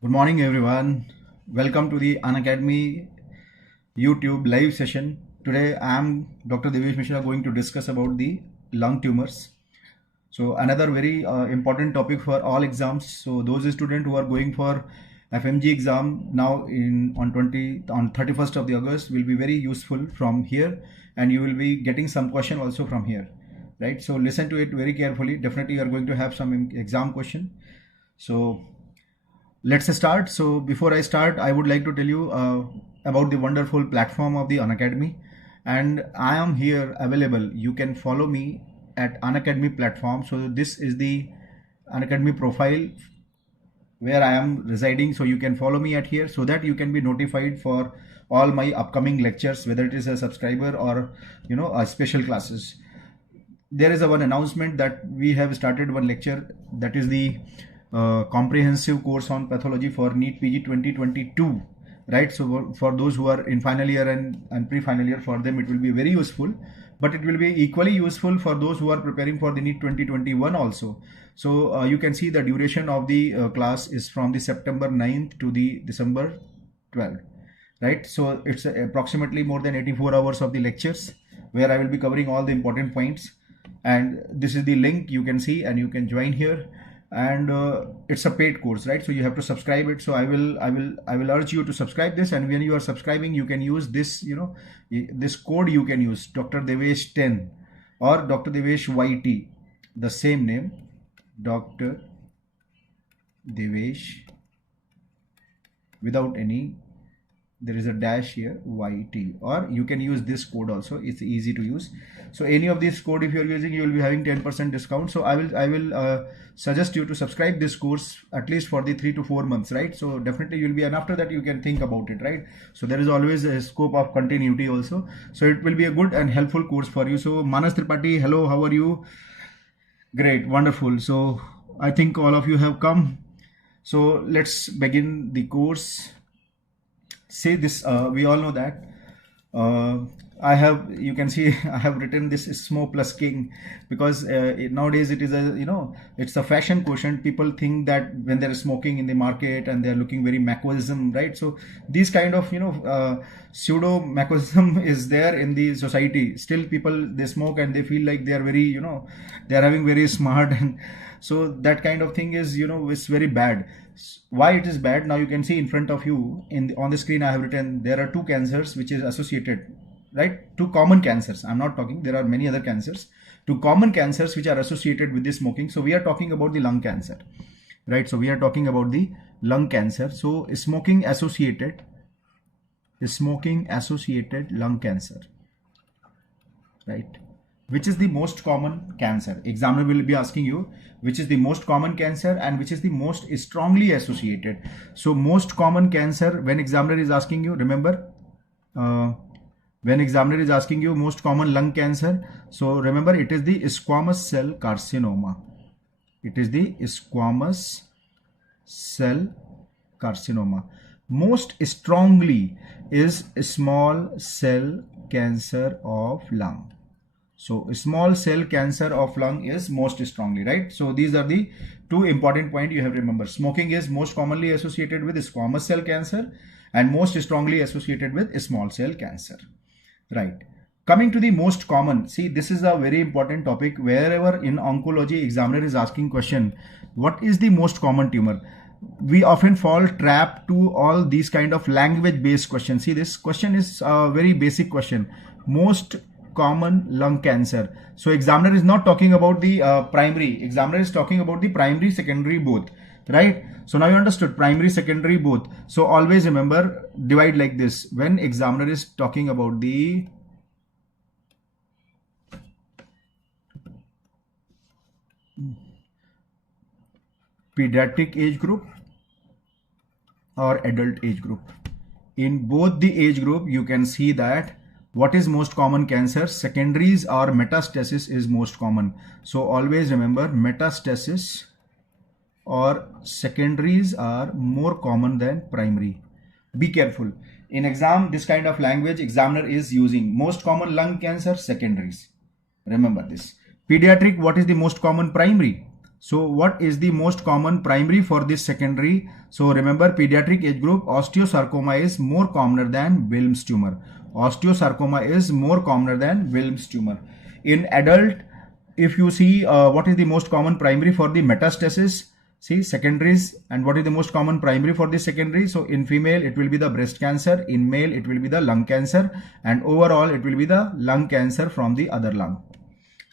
Good morning, everyone. Welcome to the Unacademy YouTube live session. Today, I am Dr. Devesh Mishra going to discuss about the lung tumors. So, another very important topic for all exams. So, those students who are going for FMG exam now on 31st of the August will be very useful from here, and you will be getting some question also from here, right? So, listen to it very carefully. Definitely, you are going to have some exam question. So let's start. So before I start, I would like to tell you about the wonderful platform of the Unacademy, and I am here available. You can follow me at Unacademy platform. So this is the Unacademy profile where I am residing. So you can follow me at here so that you can be notified for all my upcoming lectures, whether it is a subscriber or a special classes. There is a one announcement that we have started one lecture, that is the comprehensive course on pathology for NEET PG 2022, right? So for those who are in final year and pre-final year, for them it will be very useful, but it will be equally useful for those who are preparing for the NEET 2021 also. So you can see the duration of the class is from the September 9th to the December 12th, right? So it's approximately more than 84 hours of the lectures where I will be covering all the important points, and this is the link you can see, and you can join here. And it's a paid course, right? So you have to subscribe it. So I will urge you to subscribe this, and when you are subscribing, you can use this, this code. You can use Dr. Devesh 10 or Dr. Devesh YT, the same name, Dr. Devesh, without any, there is a dash here, YT, or you can use this code also. It's easy to use. So any of this code, if you're using, you will be having 10% discount. So I will suggest you to subscribe this course at least for the 3 to 4 months, right? So definitely you'll be, and after that you can think about it, right? So there is always a scope of continuity also. So it will be a good and helpful course for you. So Manas Tripathi, hello, how are you? Great, wonderful. So I think all of you have come. So let's begin the course. Say this, we all know that you can see I have written this Smo plus King because nowadays it is it's a fashion quotient. People think that when they're smoking in the market and they're looking very machism, right? So these kind of pseudo machism is there in the society. Still people, they smoke and they feel like they are very they're having very smart, and so that kind of thing is it's very bad. Why it is bad? Now you can see in front of you on the screen I have written there are two cancers which is associated, right? Two common cancers. I'm not talking, there are many other cancers. Two common cancers which are associated with the smoking. So we are talking about the lung cancer, right? So we are talking about the lung cancer. So smoking associated lung cancer, right? Which is the most common cancer? Examiner will be asking you which is the most common cancer and which is the most strongly associated. So most common cancer, when examiner is asking you, remember, when examiner is asking you most common lung cancer, so remember it is the squamous cell carcinoma. It is the squamous cell carcinoma. Most strongly is small cell cancer of lung. So small cell cancer of lung is most strongly, right? So these are the two important points you have to remember. Smoking is most commonly associated with squamous cell cancer and most strongly associated with small cell cancer, right? Coming to the most common, see, this is a very important topic. Wherever in oncology examiner is asking question, what is the most common tumor? We often fall trap to all these kind of language based questions. See, this question is a very basic question. Most common lung cancer. So examiner is not talking about the primary. Examiner is talking about the primary, secondary, both, right? So now you understood primary, secondary, both. So always remember, divide like this. When examiner is talking about the pediatric age group or adult age group, in both the age group you can see that what is most common cancer? Secondaries or metastasis is most common. So always remember, metastasis or secondaries are more common than primary. Be careful. In exam, this kind of language examiner is using. Most common lung cancer, secondaries. Remember this. Pediatric, what is the most common? Primary. So what is the most common primary for this secondary? So remember, pediatric age group, osteosarcoma is more commoner than Wilms tumor. Osteosarcoma is more commoner than Wilms tumor. In adult, if you see what is the most common primary for the metastasis, see secondaries, and what is the most common primary for the secondary? So in female it will be the breast cancer, in male it will be the lung cancer, and overall it will be the lung cancer from the other lung,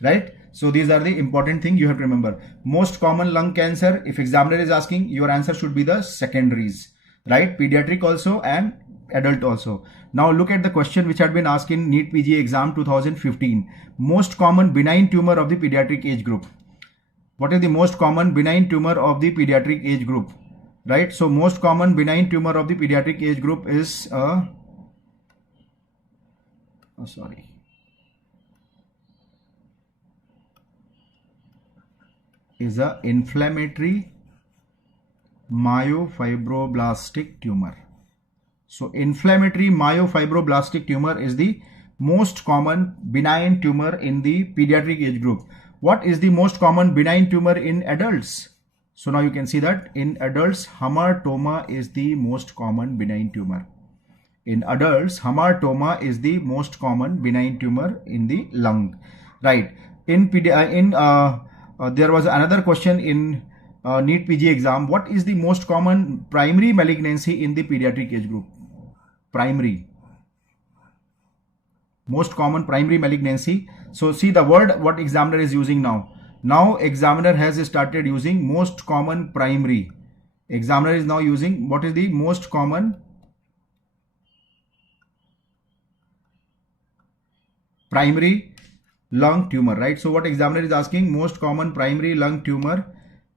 right? So these are the important thing you have to remember. Most common lung cancer, if examiner is asking, your answer should be the secondaries, right? Pediatric also and adult also. Now look at the question which had been asked in NEET PG exam 2015. Most common benign tumor of the pediatric age group. What is the most common benign tumor of the pediatric age group, right? So most common benign tumor of the pediatric age group is is a inflammatory myofibroblastic tumor. So inflammatory myofibroblastic tumor is the most common benign tumor in the pediatric age group. What is the most common benign tumor in adults? So now you can see that in adults, hamartoma is the most common benign tumor. In adults, hamartoma is the most common benign tumor in the lung, right? There was another question in NEET PG exam. What is the most common primary malignancy in the pediatric age group? Primary. Most common primary malignancy. So see the word what examiner is using now. Now examiner has started using most common primary. Examiner is now using what is the most common primary lung tumor, right? So what examiner is asking, most common primary lung tumor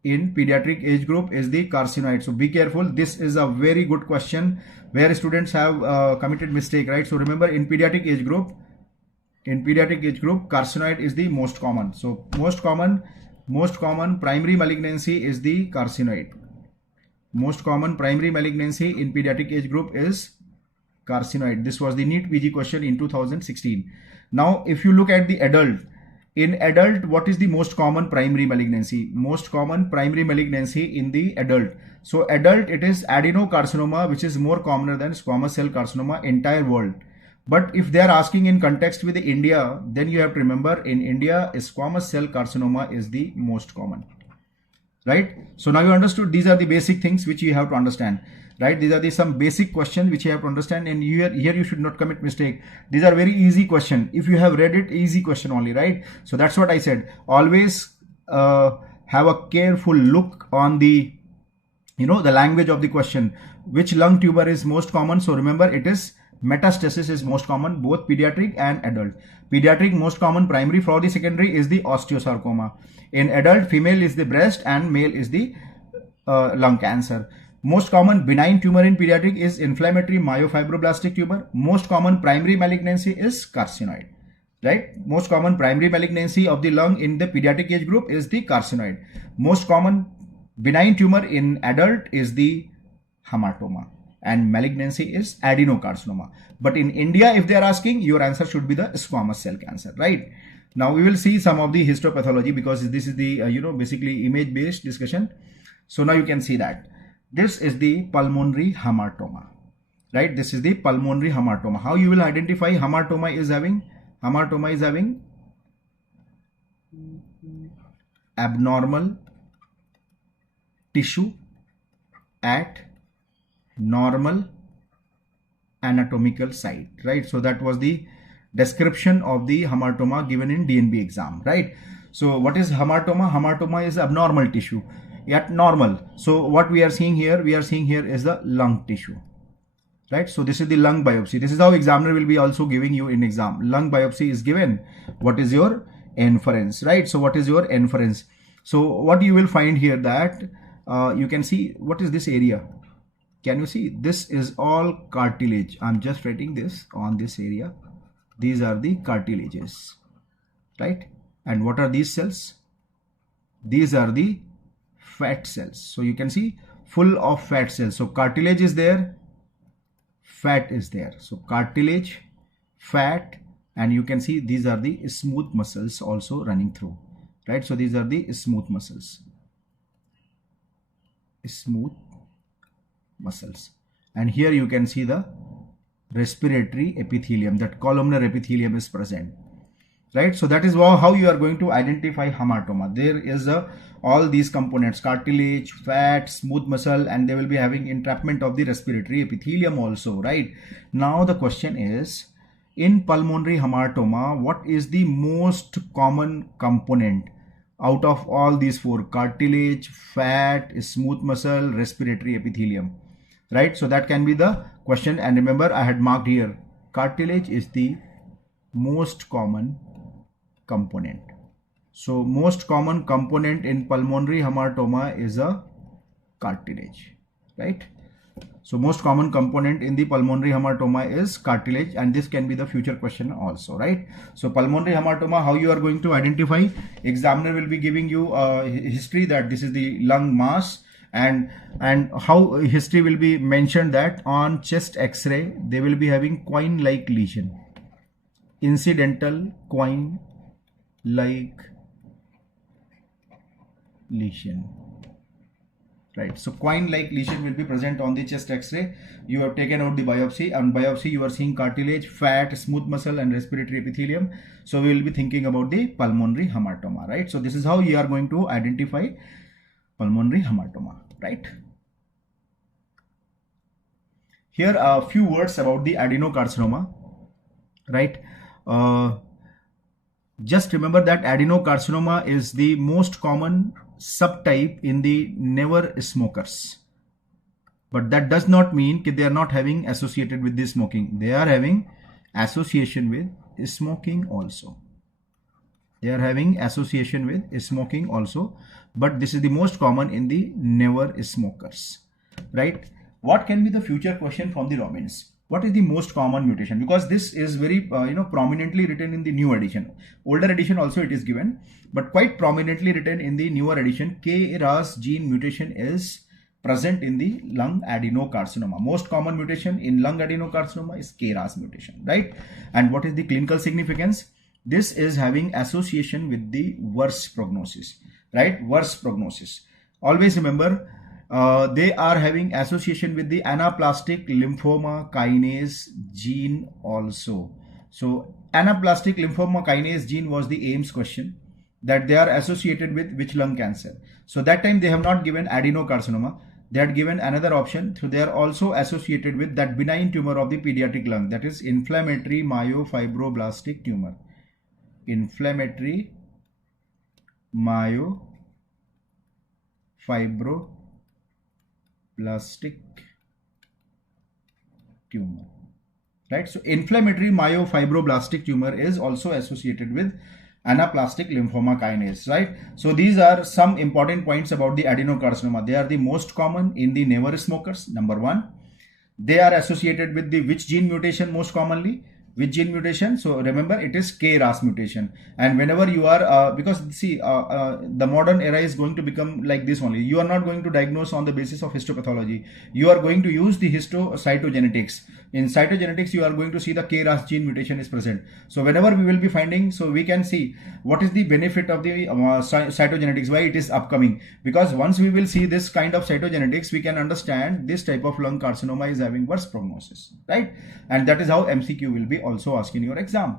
in pediatric age group is the carcinoid. So be careful. This is a very good question where students have committed mistake, right? So remember, in pediatric age group, carcinoid is the most common. So most common primary malignancy is the carcinoid. Most common primary malignancy in pediatric age group is carcinoid. This was the NEET PG question in 2016. Now if you look at the adult, in adult, what is the most common primary malignancy? Most common primary malignancy in the adult. So adult, it is adenocarcinoma, which is more commoner than squamous cell carcinoma entire world. But if they are asking in context with India, then you have to remember, in India, squamous cell carcinoma is the most common, right? So now you understood, these are the basic things which you have to understand, right? These are some basic questions which you have to understand, and here you should not commit mistake. These are very easy question. If you have read it, easy question only, right? So that's what I said. Always have a careful look on the, the language of the question. Which lung tumor is most common? So remember, it is metastasis is most common, both pediatric and adult. Pediatric, most common primary for the secondary is the osteosarcoma. In adult, female is the breast and male is the lung cancer. Most common benign tumor in pediatric is inflammatory myofibroblastic tumor. Most common primary malignancy is carcinoid, right? Most common primary malignancy of the lung in the pediatric age group is the carcinoid. Most common benign tumor in adult is the hamartoma, and malignancy is adenocarcinoma. But in India, if they are asking, your answer should be the squamous cell cancer, right? Now we will see some of the histopathology, because this is the basically image based discussion. So now you can see that this is the pulmonary hamartoma, right? This is the pulmonary hamartoma. How you will identify hamartoma is having abnormal tissue at normal anatomical site, right? So that was the description of the hamartoma given in DNB exam, right? So what is hamartoma? Hamartoma is abnormal tissue at normal. So what we are seeing here, is the lung tissue, right? So this is the lung biopsy. This is how examiner will be also giving you in exam. Lung biopsy is given. What is your inference, right? So what is your inference? So what you will find here, that you can see, what is this area? Can you see? This is all cartilage. I'm just writing this on this area. These are the cartilages, right? And what are these cells? These are the fat cells. So you can see full of fat cells. So cartilage is there, fat is there. So cartilage, fat, and you can see these are the smooth muscles also running through, right? So these are the smooth muscles. smooth muscles. And here you can see the respiratory epithelium, that columnar epithelium is present, right? So that is how you are going to identify hamartoma. There is all these components, cartilage, fat, smooth muscle, and they will be having entrapment of the respiratory epithelium also, right? Now the question is, in pulmonary hamartoma, what is the most common component out of all these four: cartilage, fat, smooth muscle, respiratory epithelium, right? So that can be the question. And remember, I had marked here, cartilage is the most common component. So most common component in pulmonary hamartoma is a cartilage, right? So most common component in the pulmonary hamartoma is cartilage, and this can be the future question also, right? So pulmonary hamartoma, how you are going to identify? Examiner will be giving you history that this is the lung mass, and how history will be mentioned that on chest x-ray they will be having coin-like lesion, incidental coin-like lesion, right? So coin-like lesion will be present on the chest x-ray. You have taken out the biopsy, and biopsy you are seeing cartilage, fat, smooth muscle, and respiratory epithelium. So we will be thinking about the pulmonary hamartoma, right? So this is how you are going to identify pulmonary hamartoma, right? Here are a few words about the adenocarcinoma, right? Just remember that adenocarcinoma is the most common subtype in the never smokers, but that does not mean that they are not having associated with the smoking. They are having association with smoking also. They are having association with smoking also, but this is the most common in the never smokers, right? What can be the future question from the Robbins? What is the most common mutation? Because this is very prominently written in the new edition. Older edition also it is given, but quite prominently written in the newer edition. KRAS gene mutation is present in the lung adenocarcinoma. Most common mutation in lung adenocarcinoma is KRAS mutation, right? And what is the clinical significance? This is having association with the worse prognosis, right? Worse prognosis. Always remember, they are having association with the anaplastic lymphoma kinase gene also. So anaplastic lymphoma kinase gene was the AIMS question, that they are associated with which lung cancer. So that time they have not given adenocarcinoma, they had given another option. So they are also associated with that benign tumor of the pediatric lung, that is inflammatory myofibroblastic tumor. Inflammatory myofibro plastic tumor, right? So inflammatory myofibroblastic tumor is also associated with anaplastic lymphoma kinase, right? So these are some important points about the adenocarcinoma. They are the most common in the never smokers. Number one, they are associated with the which gene mutation most commonly? Which gene mutation? So remember, it is KRAS mutation. And whenever you are, because see, the modern era is going to become like this only. You are not going to diagnose on the basis of histopathology. You are going to use the histocytogenetics. In cytogenetics, you are going to see the KRAS gene mutation is present. So whenever we will be finding, so we can see what is the benefit of the cytogenetics, why it is upcoming. Because once we will see this kind of cytogenetics, we can understand this type of lung carcinoma is having worse prognosis, right? And that is how MCQ will be also asked in your exam.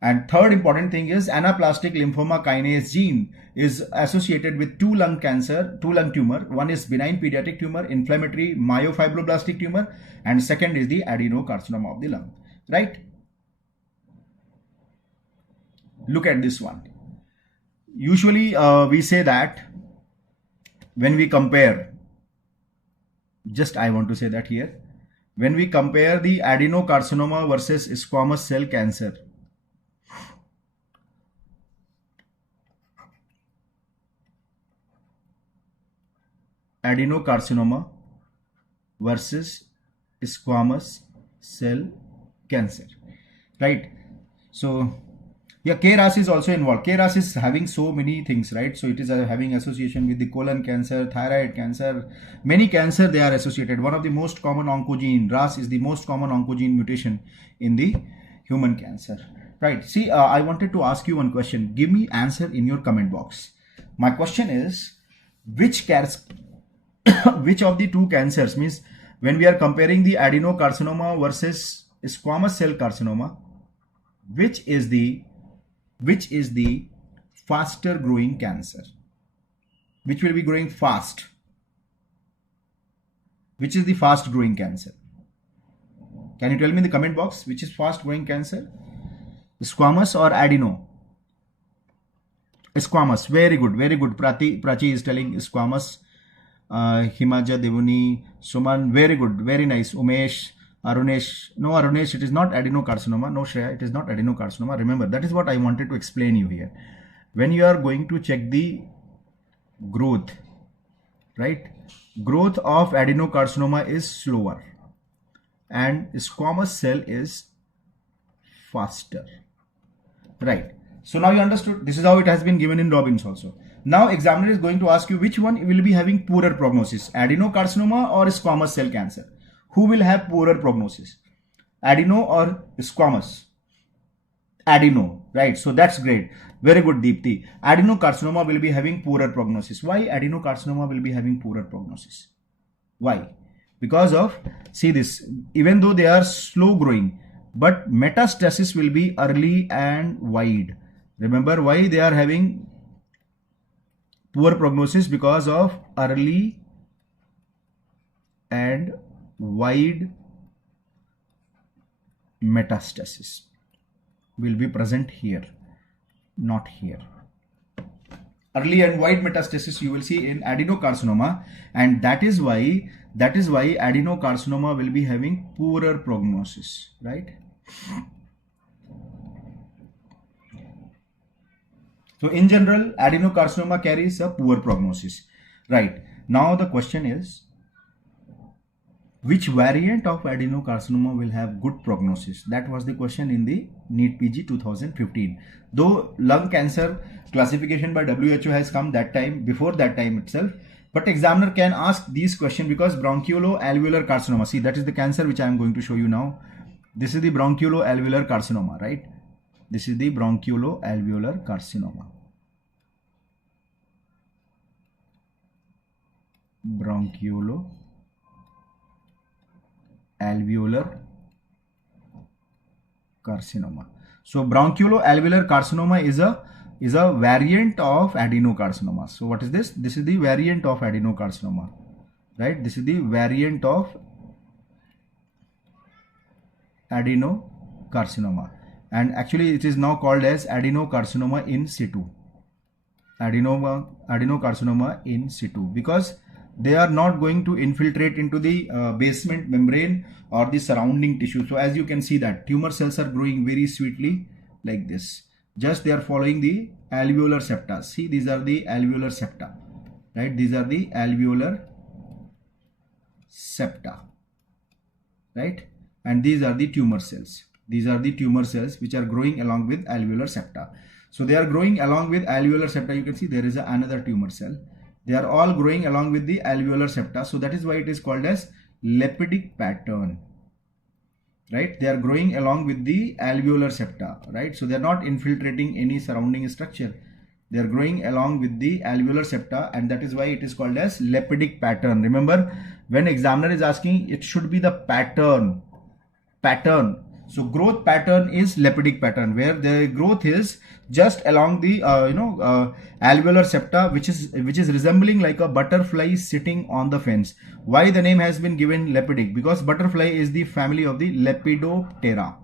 And third important thing is anaplastic lymphoma kinase gene is associated with two lung tumor. One is benign pediatric tumor, inflammatory myofibroblastic tumor, and second is the adenocarcinoma of the lung, right? Look at this one. Usually we say that when we compare, just I want to say that here, when we compare the adenocarcinoma versus squamous cell cancer, adenocarcinoma versus squamous cell cancer, right? So yeah, KRAS is also involved. KRAS is having so many things, right? So it is having association with the colon cancer, thyroid cancer, many cancer they are associated. One of the most common oncogene, RAS is the most common oncogene mutation in the human cancer, right? See, I wanted to ask you one question. Give me answer in your comment box. My question is, which which of the two cancers, means when we are comparing the adenocarcinoma versus squamous cell carcinoma, which is the faster growing cancer, which will be growing fast, which is the fast growing cancer? Can you tell me in the comment box which is fast growing cancer, squamous or adeno? Squamous. Very good, very good. Prachi is telling squamous. Himaja, Devuni, Suman, very good, very nice. Umesh, Arunesh, no Arunesh, it is not adenocarcinoma. No Shreya, it is not adenocarcinoma. Remember, that is what I wanted to explain you here. When you are going to check the growth, right? Growth of adenocarcinoma is slower and squamous cell is faster, right? So now you understood. This is how it has been given in Robbins also. Now examiner is going to ask you which one will be having poorer prognosis, adenocarcinoma or squamous cell cancer. Who will have poorer prognosis, adeno or squamous? Adeno, right? So that's great. Very good, Deepthi. Adenocarcinoma will be having poorer prognosis. Why adenocarcinoma will be having poorer prognosis? Why? Because of, see this, even though they are slow growing, but metastasis will be early and wide. Remember why they are having poor prognosis? Because of early and wide metastasis will be present here, not here. Early and wide metastasis you will see in adenocarcinoma, and that is why adenocarcinoma will be having poorer prognosis, right? So in general, adenocarcinoma carries a poor prognosis, right? Now the question is, which variant of adenocarcinoma will have good prognosis? That was the question in the NEET PG 2015. Though lung cancer classification by WHO has come that time, before that time itself, but examiner can ask these questions because bronchiolo-alveolar carcinoma, see that is the cancer which I am going to show you now. This is the bronchiolo-alveolar carcinoma, right? This is the bronchiolo-alveolar carcinoma. Bronchiolo-alveolar carcinoma. So bronchiolo-alveolar carcinoma is a variant of adenocarcinoma. So what is this? This is the variant of adenocarcinoma, right? This is the variant of adenocarcinoma, and actually it is now called as adenocarcinoma in situ. Adenocarcinoma in situ, because they are not going to infiltrate into the basement membrane or the surrounding tissue. So as you can see that tumor cells are growing very sweetly like this. Just they are following the alveolar septa. See, these are the alveolar septa, right? These are the alveolar septa, right? And these are the tumor cells. These are the tumor cells which are growing along with alveolar septa. So they are growing along with alveolar septa. You can see there is another tumor cell. They are all growing along with the alveolar septa. So that is why it is called as lepidic pattern, right? They are growing along with the alveolar septa, right? So they are not infiltrating any surrounding structure. They are growing along with the alveolar septa, and that is why it is called as lepidic pattern. Remember, when examiner is asking, it should be the pattern. So growth pattern is lepidic pattern, where the growth is just along the alveolar septa, which is resembling like a butterfly sitting on the fence. Why the name has been given lepidic? Because butterfly is the family of the Lepidoptera.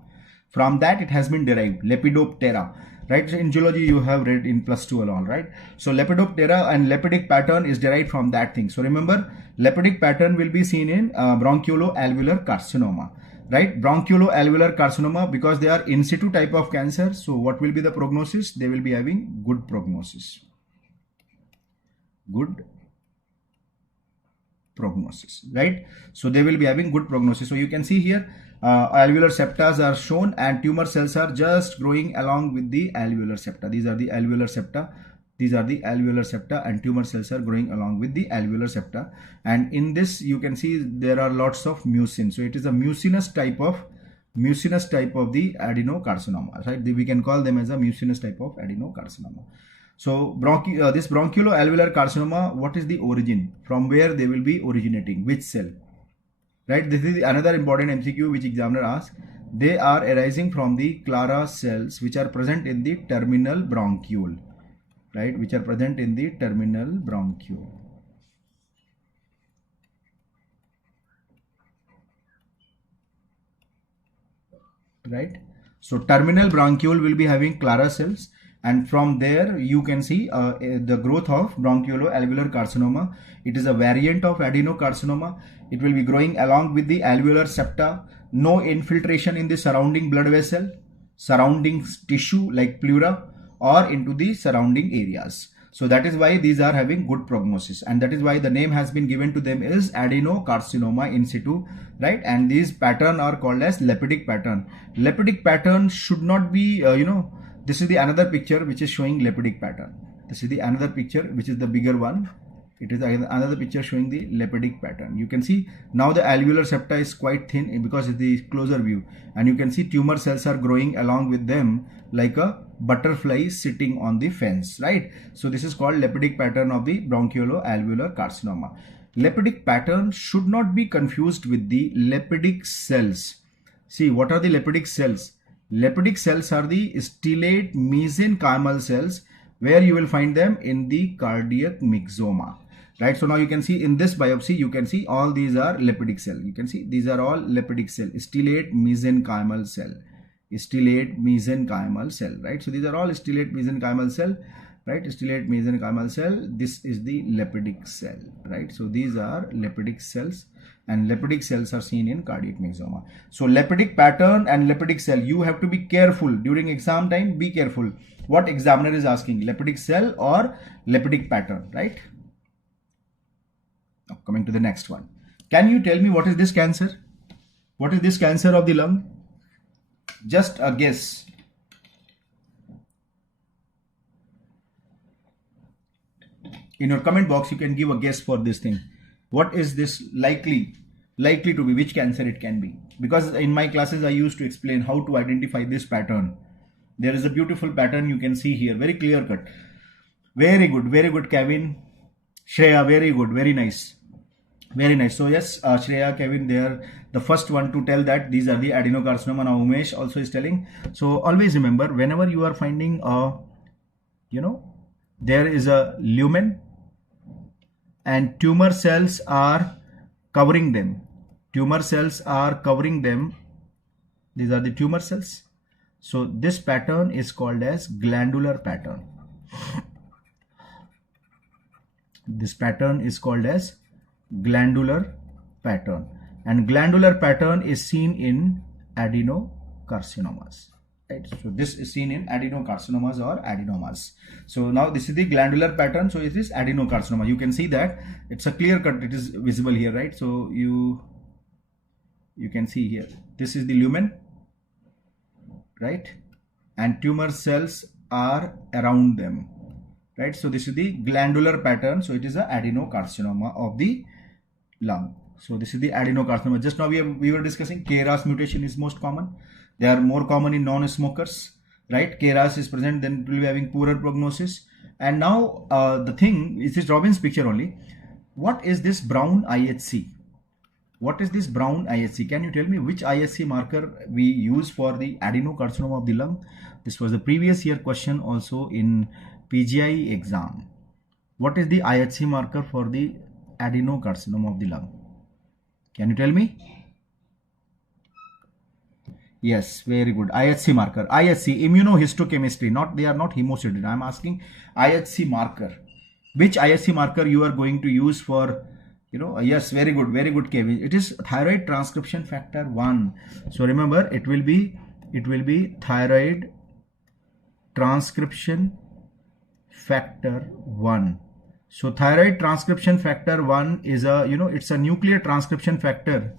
From that it has been derived, Lepidoptera, right? In zoology you have read in +2 and all, right? So Lepidoptera and lepidic pattern is derived from that thing. So remember, lepidic pattern will be seen in bronchiolo-alveolar carcinoma, right? Bronchiolo-alveolar carcinoma, because they are in situ type of cancer. So what will be the prognosis? They will be having good prognosis. Good prognosis, right? So they will be having good prognosis. So you can see here alveolar septas are shown, and tumor cells are just growing along with the alveolar septa. These are the alveolar septa. These are the alveolar septa, and tumor cells are growing along with the alveolar septa. And in this you can see there are lots of mucin. So it is a mucinous type of the adenocarcinoma, right? We can call them as a mucinous type of adenocarcinoma. So this bronchioloalveolar carcinoma, what is the origin? From where they will be originating? Which cell? Right? This is another important MCQ which examiner asks. They are arising from the Clara cells which are present in the terminal bronchiole. Right? Which are present in the terminal bronchiole. Right? So terminal bronchiole will be having Clara cells, and from there you can see the growth of bronchioloalveolar carcinoma. It is a variant of adenocarcinoma. It will be growing along with the alveolar septa. No infiltration in the surrounding blood vessel, surrounding tissue like pleura, or into the surrounding areas. So that is why these are having good prognosis, and that is why the name has been given to them is adenocarcinoma in situ, right? And these pattern are called as lepidic pattern. Lepidic pattern should not be, this is the another picture which is showing lepidic pattern. This is the another picture which is the bigger one. It is another picture showing the lepidic pattern. You can see now the alveolar septa is quite thin because it's the closer view, and you can see tumor cells are growing along with them like a butterfly sitting on the fence, right? So this is called lepidic pattern of the bronchioloalveolar carcinoma. Lepidic pattern should not be confused with the lepidic cells. See, what are the lepidic cells? Lepidic cells are the stellate mesenchymal cells, where you will find them in the cardiac myxoma. Right, so now you can see in this biopsy, you can see all these are lepidic cell. You can see these are all lepidic cell, stellate mesenchymal cell, stellate mesenchymal cell, right? So these are all stellate mesenchymal cell, right? Stellate mesenchymal cell. This is the lepidic cell, right? So these are lepidic cells, and lepidic cells are seen in cardiac myxoma. So lepidic pattern and lepidic cell, you have to be careful during exam time. Be careful what examiner is asking, lepidic cell or lepidic pattern, right? Now coming to the next one. Can you tell me what is this cancer? What is this cancer of the lung? Just a guess. In your comment box, you can give a guess for this thing. What is this likely to be? Which cancer it can be? Because in my classes, I used to explain how to identify this pattern. There is a beautiful pattern you can see here, very clear cut. Very good, Kevin. Shreya, very good, very nice. Very nice. So yes, Shreya, Kevin, they are the first one to tell that these are the adenocarcinoma. Now Umesh also is telling. So always remember, whenever you are finding there is a lumen and tumor cells are covering them. Tumor cells are covering them. These are the tumor cells. So this pattern is called as glandular pattern. This pattern is called as glandular pattern, and glandular pattern is seen in adenocarcinomas, right? So this is seen in adenocarcinomas or adenomas. So now this is the glandular pattern. So it is adenocarcinoma. You can see that it's a clear cut. It is visible here, right? So you can see here, this is the lumen, right? And tumor cells are around them, right? So this is the glandular pattern. So it is a adenocarcinoma of the lung. So this is the adenocarcinoma. Just now we were discussing KRAS mutation is most common. They are more common in non-smokers, right? KRAS is present, then it will be having poorer prognosis. And now the thing is this Robbins picture only. What is this brown IHC? What is this brown IHC? Can you tell me which IHC marker we use for the adenocarcinoma of the lung? This was the previous year question also in PGI exam. What is the IHC marker for the adenocarcinoma of the lung? Can you tell me? Yes, very good. IHC marker. IHC, immunohistochemistry. They are not hemostatin. I am asking IHC marker. Which IHC marker you are going to use for, yes, very good, Kevin. It is thyroid transcription factor 1. So remember, it will be thyroid transcription factor 1. So thyroid transcription factor 1 is it's a nuclear transcription factor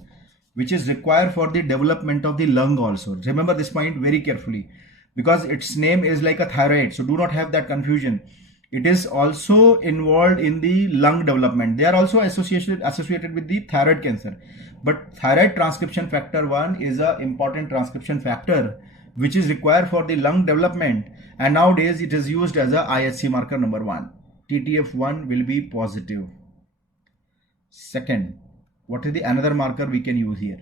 which is required for the development of the lung also. Remember this point very carefully, because its name is like a thyroid. So do not have that confusion. It is also involved in the lung development. They are also associated with the thyroid cancer. But thyroid transcription factor 1 is an important transcription factor which is required for the lung development, and nowadays it is used as a IHC marker number 1. TTF1 will be positive. Second, what is the another marker we can use here?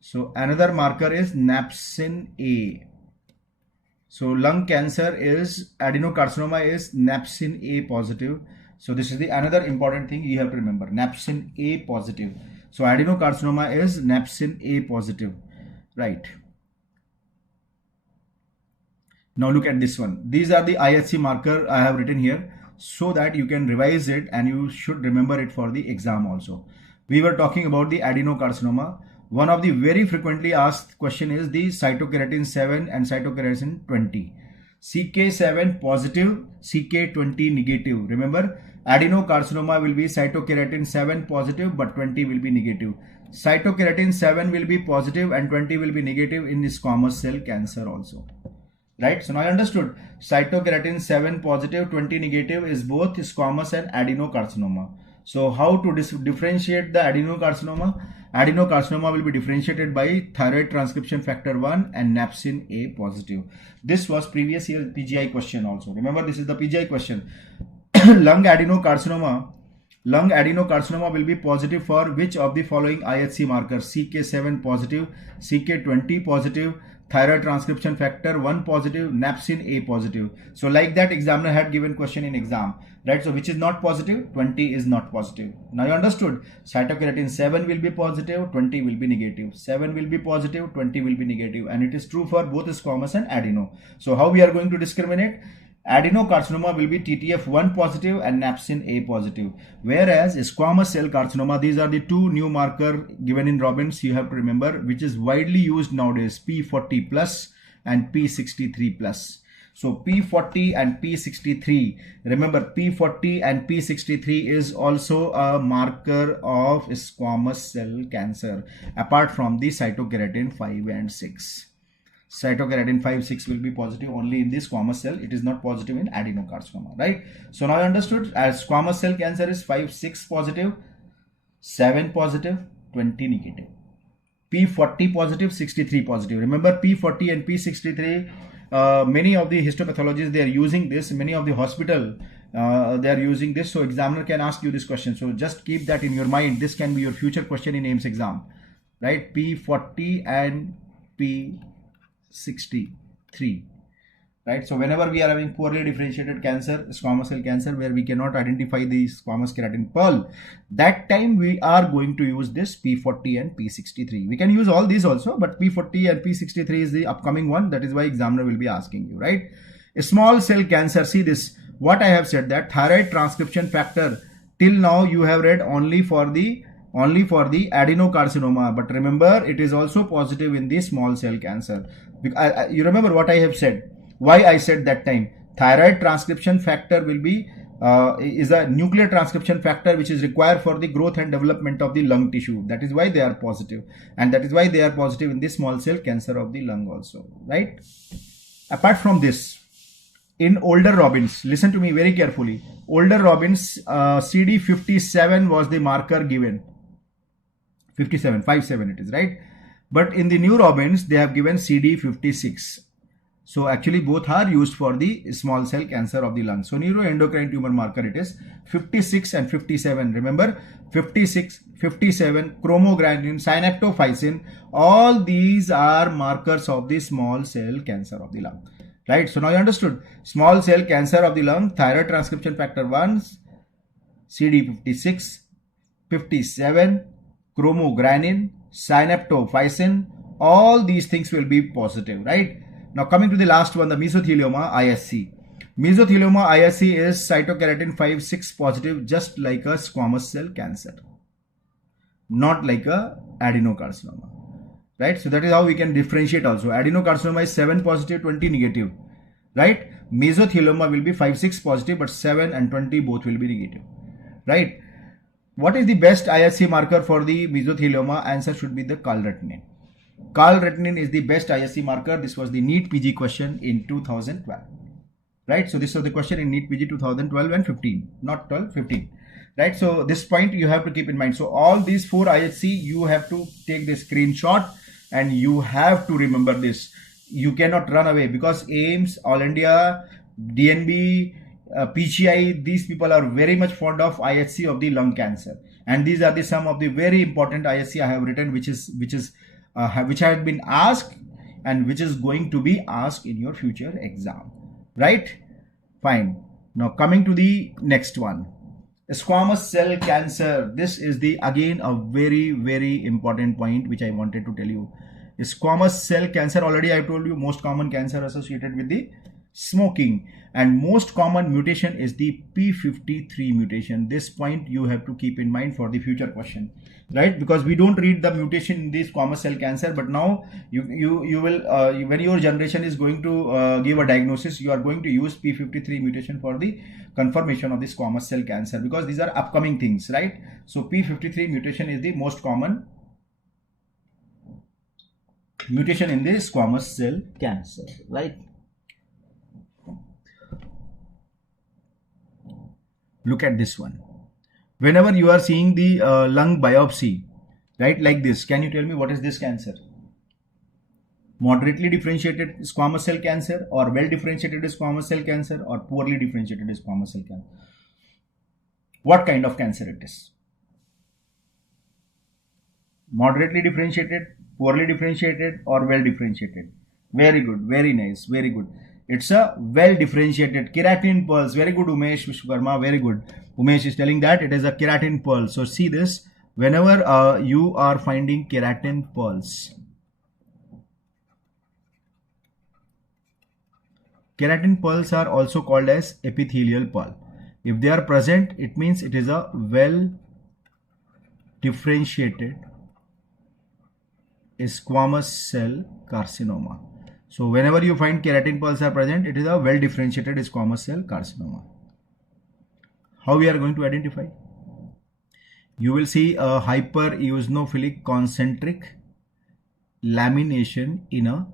So another marker is napsin A. So lung cancer is, adenocarcinoma is napsin A positive. So this is the another important thing you have to remember, napsin A positive. So adenocarcinoma is napsin A positive, right? Now look at this one. These are the IHC marker I have written here so that you can revise it and you should remember it for the exam also. We were talking about the adenocarcinoma. One of the very frequently asked question is the cytokeratin 7 and cytokeratin 20. CK7 positive, CK20 negative. Remember, adenocarcinoma will be cytokeratin 7 positive but 20 will be negative. Cytokeratin 7 will be positive and 20 will be negative in the squamous cell cancer also. Right? So now I understood. Cytokeratin 7 positive, 20 negative is both squamous and adenocarcinoma. So how to differentiate the adenocarcinoma? Adenocarcinoma will be differentiated by thyroid transcription factor 1 and napsin A positive. This was previous year PGI question also. Remember, this is the PGI question. Lung adenocarcinoma will be positive for which of the following IHC markers? CK7 positive, CK20 positive, thyroid transcription factor 1 positive, napsin A positive. So like that examiner had given question in exam, right? So which is not positive? 20 is not positive. Now you understood. Cytokeratin 7 will be positive, 20 will be negative. 7 will be positive, 20 will be negative, and it is true for both squamous and adeno. So how we are going to discriminate? Adenocarcinoma will be TTF1 positive and napsin A positive, whereas squamous cell carcinoma, these are the two new marker given in Robbins you have to remember, which is widely used nowadays, P40 plus and P63 plus. So P40 and P63, remember P40 and P63 is also a marker of squamous cell cancer apart from the cytokeratin 5 and 6. Cytokeratin 5, 6 will be positive only in the squamous cell. It is not positive in adenocarcinoma, right? So now I understood, as squamous cell cancer is 5, 6 positive, 7 positive, 20 negative. P40 positive, 63 positive. Remember P40 and P63, many of the histopathologists, they are using this. Many of the hospital, they are using this. So examiner can ask you this question. So just keep that in your mind. This can be your future question in AIMS exam, right? P40 and P63, right? So whenever we are having poorly differentiated cancer, squamous cell cancer, where we cannot identify the squamous keratin pearl, that time we are going to use this P40 and P63. We can use all these also, but P40 and P63 is the upcoming one. That is why examiner will be asking you, right? A small cell cancer, see this, what I have said, that thyroid transcription factor, till now you have read only for the adenocarcinoma, but remember it is also positive in the small cell cancer. You remember what I have said, why I said that time, thyroid transcription factor will be is a nuclear transcription factor which is required for the growth and development of the lung tissue. That is why they are positive, and that is why they are positive in the small cell cancer of the lung also, right? Apart from this, in older Robbins, listen to me very carefully, older Robbins, CD57 was the marker given, 57 it is, right? But in the new Robbins, they have given CD56. So actually both are used for the small cell cancer of the lung. So neuroendocrine tumor marker, it is 56 and 57. Remember 56, 57, chromogranin, synaptophysin, all these are markers of the small cell cancer of the lung. Right? So now you understood. Small cell cancer of the lung, thyroid transcription factor 1, CD56, 57, chromogranin, synaptophysin, all these things will be positive, right? Now coming to the last one, the mesothelioma ISC. Mesothelioma ISC is cytokeratin 5, 6 positive, just like a squamous cell cancer, not like a adenocarcinoma, right? So that is how we can differentiate also. Adenocarcinoma is 7 positive, 20 negative, right? Mesothelioma will be 5, 6 positive, but 7 and 20 both will be negative, right? What is the best IHC marker for the mesothelioma? Answer should be the calretinine. Calretinine is the best IHC marker. This was the NEET PG question in 2012, right? So this was the question in NEET PG 2012 and 15, not 12, 15, right? So this point you have to keep in mind. So all these 4 IHC, you have to take the screenshot and you have to remember this. you cannot run away, because AIMS, All India, DNB, PGI, these people are very much fond of IHC of the lung cancer, and these are the some of the very important IHC I have written, which have been asked and which is going to be asked in your future exam, right? Fine. Now coming to the next one, squamous cell cancer. This is the again a very important point which I wanted to tell you. Squamous cell cancer, already I told you, most common cancer associated with the smoking, and most common mutation is the P53 mutation. This point you have to keep in mind for the future question, right? Because we don't read the mutation in the squamous cell cancer, but now you will when your generation is going to give a diagnosis, you are going to use P53 mutation for the confirmation of the squamous cell cancer, because these are upcoming things, right? So P53 mutation is the most common mutation in the squamous cell cancer, right? Look at this one. Whenever you are seeing the lung biopsy, right, like this, can you tell me what is this cancer? Moderately differentiated squamous cell cancer, or well differentiated squamous cell cancer, or poorly differentiated squamous cell cancer? What kind of cancer it is? Moderately differentiated, poorly differentiated, or well differentiated? Very good, very nice, very good. It's a well differentiated keratin pearls. Very good, Umesh Vishwakarma, very good. Umesh is telling that it is a keratin pearl. So see this, whenever you are finding keratin pearls, keratin pearls are also called as epithelial pearl. If they are present, it means it is a well differentiated squamous cell carcinoma. So whenever you find keratin pearls are present, it is a well differentiated squamous cell carcinoma. How we are going to identify? You will see a hypereosinophilic concentric lamination in a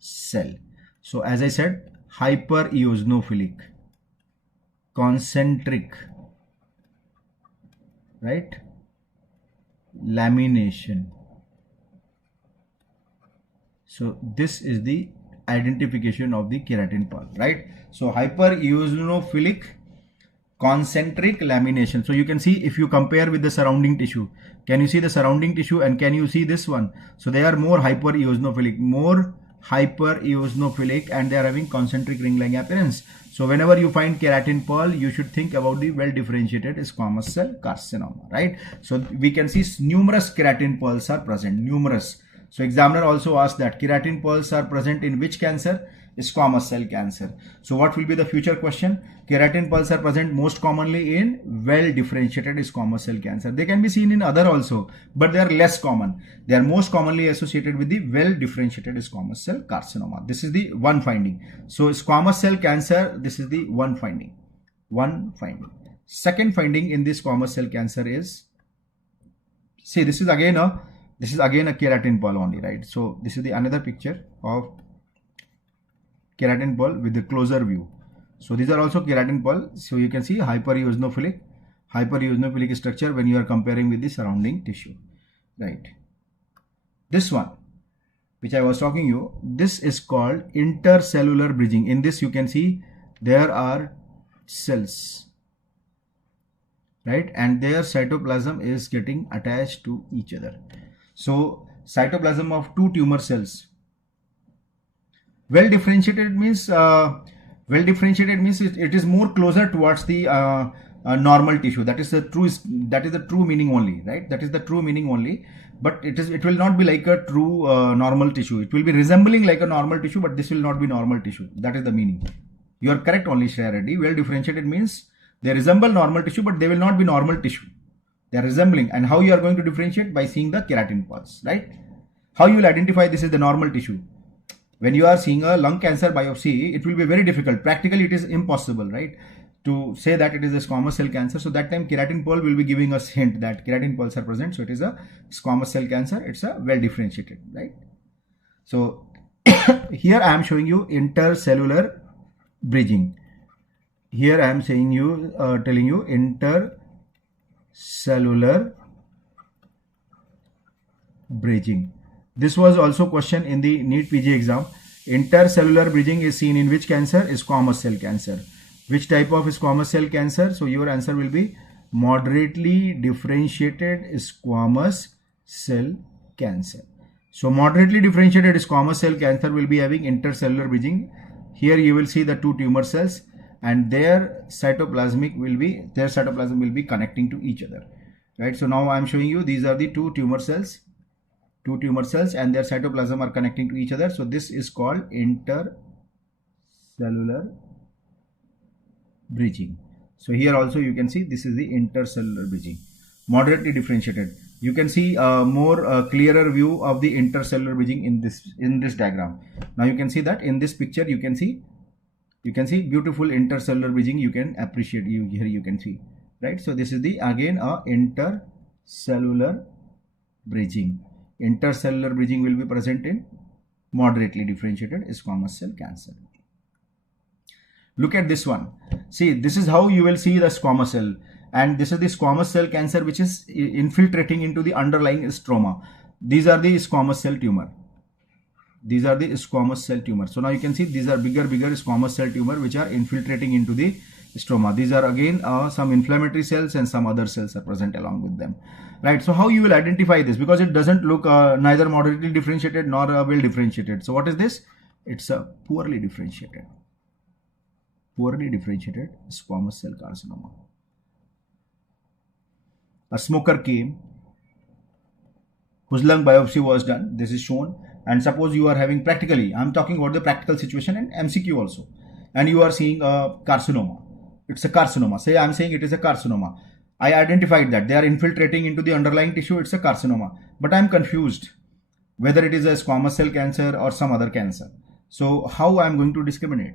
cell. So as I said, hypereosinophilic concentric, right, lamination. So this is the identification of the keratin pearl, right? So hypereosinophilic concentric lamination. So you can see, if you compare with the surrounding tissue, can you see the surrounding tissue, and can you see this one? So they are more hypereosinophilic, and they are having concentric ring-like appearance. So whenever you find keratin pearl, you should think about the well differentiated squamous cell carcinoma, right? So we can see numerous keratin pearls are present, numerous. So examiner also asked that keratin pearls are present in which cancer? Squamous cell cancer. So what will be the future question? Keratin pearls are present most commonly in well differentiated squamous cell cancer. They can be seen in other also, but they are less common. They are most commonly associated with the well differentiated squamous cell carcinoma. This is the one finding. So squamous cell cancer, this is the one finding. Second finding in this squamous cell cancer is, see, this is again a keratin pearl only, right? So this is the another picture of keratin pearl with the closer view. So these are also keratin pearl. So you can see hypereosinophilic structure when you are comparing with the surrounding tissue, right? This one, which I was talking you, this is called intercellular bridging. In this you can see there are cells, right? And their cytoplasm is getting attached to each other. So cytoplasm of two tumor cells. Well differentiated means it is more closer towards the normal tissue. That is the true meaning only, right? That is the true meaning only. But it will not be like a true normal tissue. It will be resembling like a normal tissue, but this will not be normal tissue. That is the meaning. You are correct only, Shreya Reddy. Well differentiated means they resemble normal tissue, but they will not be normal tissue. They are resembling. And how you are going to differentiate? By seeing the keratin pearls, right? How you will identify this is the normal tissue? When you are seeing a lung cancer biopsy, it will be very difficult. Practically, it is impossible, right, to say that it is a squamous cell cancer. So that time keratin pearl will be giving us hint that keratin pearls are present. So it is a squamous cell cancer. It's a well differentiated, right? So here I am showing you intercellular bridging. Here I am saying you, telling you intercellular bridging. This was also question in the NEET PG exam. Intercellular bridging is seen in which cancer? Squamous cell cancer. Which type of squamous cell cancer? So your answer will be moderately differentiated squamous cell cancer. So moderately differentiated squamous cell cancer will be having intercellular bridging. Here you will see the two tumor cells, and their cytoplasm will be connecting to each other, right? So now I am showing you these are the two tumor cells, and their cytoplasm are connecting to each other. So this is called intercellular bridging. So here also you can see this is the intercellular bridging, moderately differentiated. You can see a more clearer view of the intercellular bridging in this diagram. Now you can see that in this picture you can see beautiful intercellular bridging. You can appreciate, here you can see, right? So this is the again a intercellular bridging. Intercellular bridging will be present in moderately differentiated squamous cell cancer. Look at this one. See, this is how you will see the squamous cell, and this is the squamous cell cancer which is infiltrating into the underlying stroma. These are the squamous cell tumor. These are the squamous cell tumor. So now you can see these are bigger squamous cell tumor which are infiltrating into the stroma. These are again some inflammatory cells, and some other cells are present along with them, right? So how you will identify this, because it doesn't look neither moderately differentiated nor well differentiated. So what is this? It's a poorly differentiated squamous cell carcinoma. A smoker came, whose lung biopsy was done. This is shown. And suppose you are having practically, I'm talking about the practical situation and MCQ also, and you are seeing a carcinoma. It's a carcinoma. Say I'm saying it is a carcinoma. I identified that they are infiltrating into the underlying tissue. It's a carcinoma. But I'm confused whether it is a squamous cell cancer or some other cancer. So how I'm going to discriminate?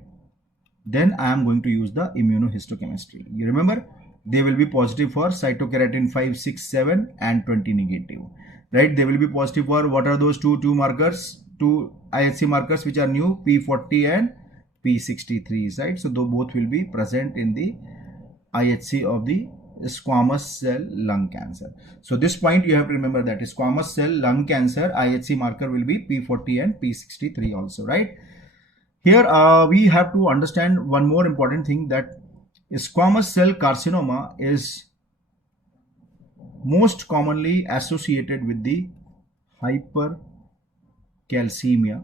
Then I am going to use the immunohistochemistry. You remember, they will be positive for cytokeratin 5, 6, 7 and 20 negative. Right? They will be positive for what are those two markers, two IHC markers which are new, P40 and P63, right? So both will be present in the IHC of the squamous cell lung cancer. So this point you have to remember, that squamous cell lung cancer IHC marker will be P40 and P63 also, right? Here we have to understand one more important thing, that squamous cell carcinoma is most commonly associated with the hypercalcemia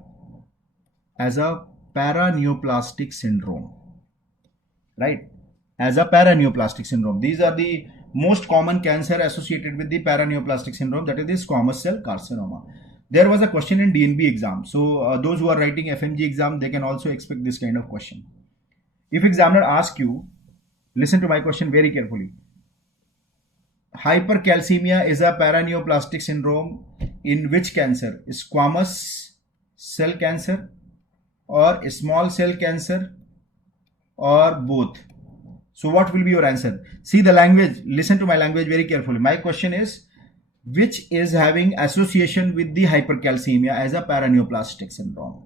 as a paraneoplastic syndrome, right? As a paraneoplastic syndrome. These are the most common cancer associated with the paraneoplastic syndrome, that is the squamous cell carcinoma. There was a question in DNB exam. So those who are writing FMG exam, they can also expect this kind of question. If examiner asks you, listen to my question very carefully. Hypercalcemia is a paraneoplastic syndrome in which cancer? Squamous cell cancer or small cell cancer or both? So what will be your answer? See the language, listen to my language very carefully. My question is, which is having association with the hypercalcemia as a paraneoplastic syndrome?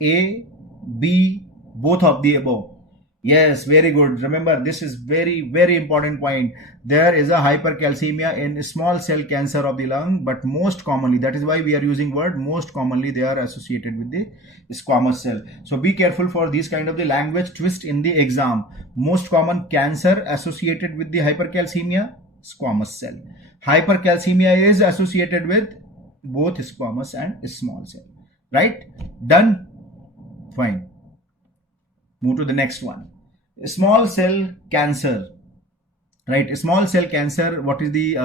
A, B, both of the above. Yes, very good. Remember, this is very important point. There is a hypercalcemia in small cell cancer of the lung, but most commonly, that is why we are using word most commonly, they are associated with the squamous cell. So be careful for this kind of the language twist in the exam. Most common cancer associated with the hypercalcemia, squamous cell. Hypercalcemia is associated with both squamous and small cell. Right? Done? Fine. Move to the next one. Small cell cancer, right? Small cell cancer, what is the,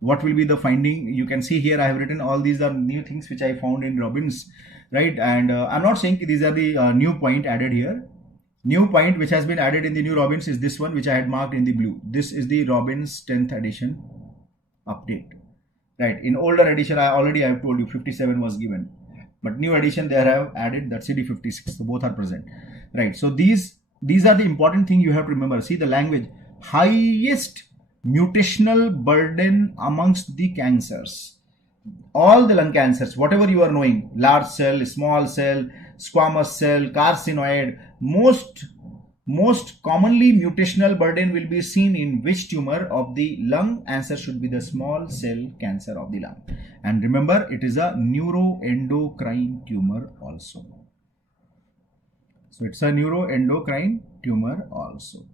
what will be the finding? You can see here I have written all these are new things which I found in Robbins, right? And I'm not saying these are the new point added here. New point which has been added in the new Robbins is this one which I had marked in the blue. This is the Robbins 10th edition update, right? In older edition, I have told you 57 was given, but new edition they have added that CD56, so both are present, right? So these are the important thing you have to remember. See the language, highest mutational burden amongst the cancers, all the lung cancers, whatever you are knowing, large cell, small cell, squamous cell, carcinoid, most most commonly mutational burden will be seen in which tumor of the lung? Answer should be the small cell cancer of the lung. And remember, it is a neuroendocrine tumor also. So it's a neuroendocrine tumor also.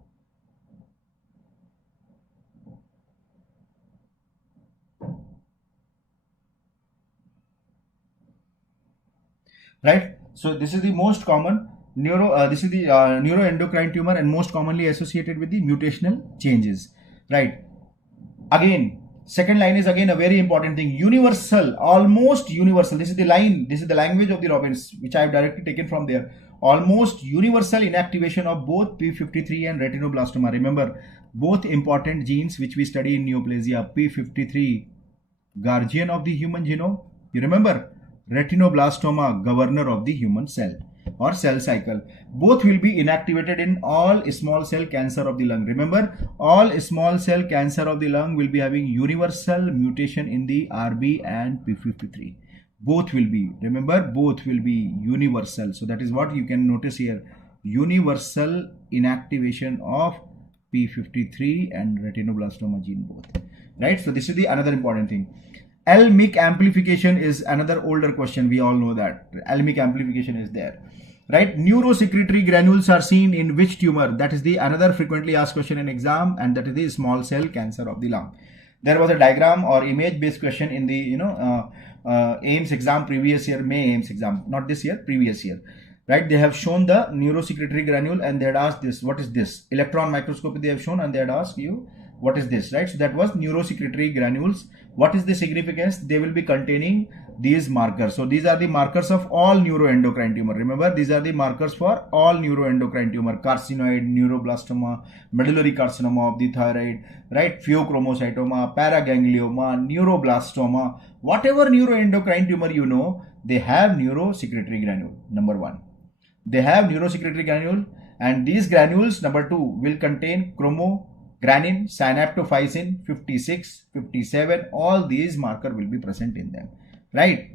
Right? So this is the most common neuroendocrine tumor and most commonly associated with the mutational changes. Right? Again, second line is again a very important thing. Universal, almost universal. This is the line. This is the language of the Robbins, which I have directly taken from there. Almost universal inactivation of both P53 and retinoblastoma. Remember, both important genes which we study in neoplasia. P53, guardian of the human genome. You remember? Retinoblastoma, governor of the human cell or cell cycle. Both will be inactivated in all small cell cancer of the lung. Remember, all small cell cancer of the lung will be having universal mutation in the RB and P53. Both will be, remember, both will be universal. So that is what you can notice here. Universal inactivation of P53 and retinoblastoma gene both. Right? So this is the another important thing. L-MYC amplification is another older question. We all know that L-MYC amplification is there, right? Neurosecretory granules are seen in which tumor? That is the another frequently asked question in exam, and that is the small cell cancer of the lung. There was a diagram or image based question in the AIMS exam previous year, May AIMS exam, not this year, previous year, right? They have shown the neurosecretory granule and they had asked this, what is this? Electron microscopy they have shown and they had asked you, what is this, right? So that was neurosecretory granules. What is the significance? They will be containing these markers. So these are the markers of all neuroendocrine tumor. Remember, these are the markers for all neuroendocrine tumor: carcinoid, neuroblastoma, medullary carcinoma of the thyroid, right? Pheochromocytoma, paraganglioma, neuroblastoma, whatever neuroendocrine tumor you know, they have neurosecretory granule. Number one, they have neurosecretory granule, and these granules, number two, will contain granin, synaptophysin, 56, 57, all these markers will be present in them, right?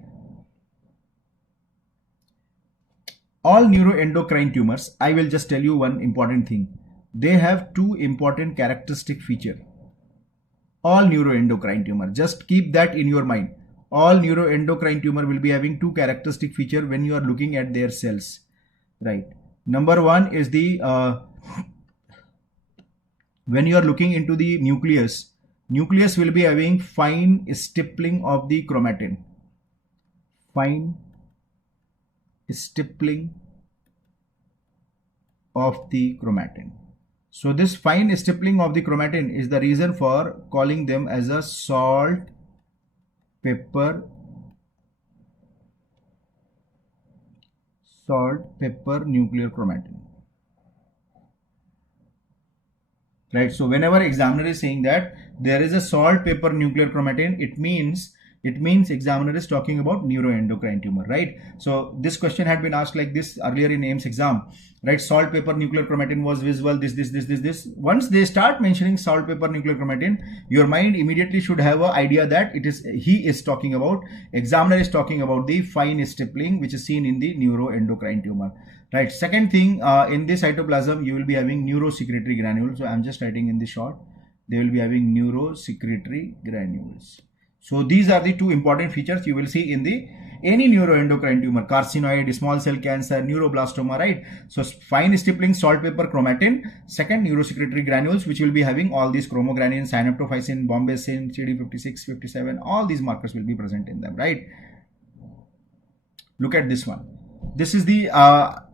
All neuroendocrine tumors, I will just tell you one important thing. They have two important characteristic features. All neuroendocrine tumor, just keep that in your mind. All neuroendocrine tumor will be having two characteristic features when you are looking at their cells, right? Number one is the when you are looking into the nucleus will be having fine stippling of the chromatin. Fine stippling of the chromatin. So this fine stippling of the chromatin is the reason for calling them as a salt, pepper, nuclear chromatin. Right, so whenever examiner is saying that there is a salt, pepper, nuclear chromatin, it means examiner is talking about neuroendocrine tumor, right? So this question had been asked like this earlier in AIMS exam, right? Salt, pepper, nuclear chromatin was visible, this. Once they start mentioning salt, pepper, nuclear chromatin, your mind immediately should have an idea that he is talking about, examiner is talking about the fine stippling which is seen in the neuroendocrine tumor. Right. Second thing, in this cytoplasm, you will be having neurosecretory granules. So I'm just writing in the short. They will be having neurosecretory granules. So these are the two important features you will see in the any neuroendocrine tumor: carcinoid, small cell cancer, neuroblastoma. Right. So fine stippling, salt, pepper, chromatin. Second, neurosecretory granules, which will be having all these chromogranin, synaptophysin, bombesin, CD56, 57. All these markers will be present in them. Right. Look at this one. This is the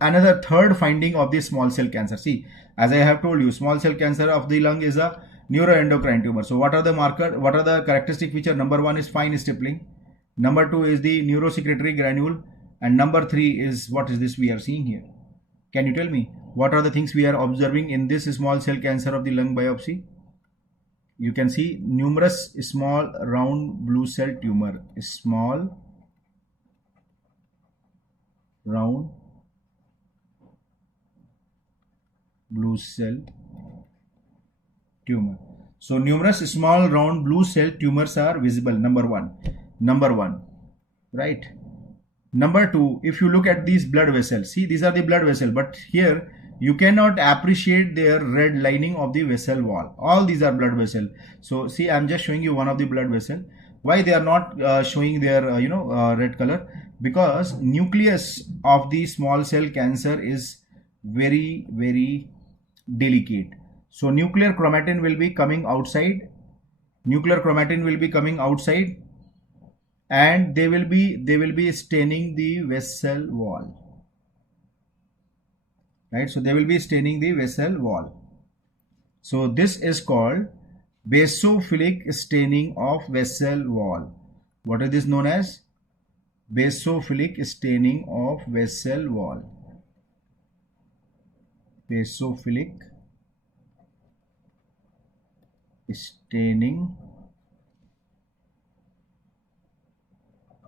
another third finding of the small cell cancer. See, as I have told you, small cell cancer of the lung is a neuroendocrine tumor. So what are the marker? What are the characteristic feature? Number one is fine stippling. Number two is the neurosecretory granule. And number three is, what is this we are seeing here? Can you tell me what are the things we are observing in this small cell cancer of the lung biopsy? You can see numerous small round blue cell tumor. Small round blue cell tumor. So numerous small round blue cell tumors are visible. Number one, right? Number two, if you look at these blood vessels, see, these are the blood vessels, but here you cannot appreciate their red lining of the vessel wall. All these are blood vessel. So see, I'm just showing you one of the blood vessel. Why they are not showing their red color? Because nucleus of the small cell cancer is very, very delicate. So nuclear chromatin will be coming outside. Nuclear chromatin will be coming outside, and they will be staining the vessel wall. Right? So they will be staining the vessel wall. So this is called basophilic staining of vessel wall. What is this known as? Basophilic staining of vessel wall. Basophilic staining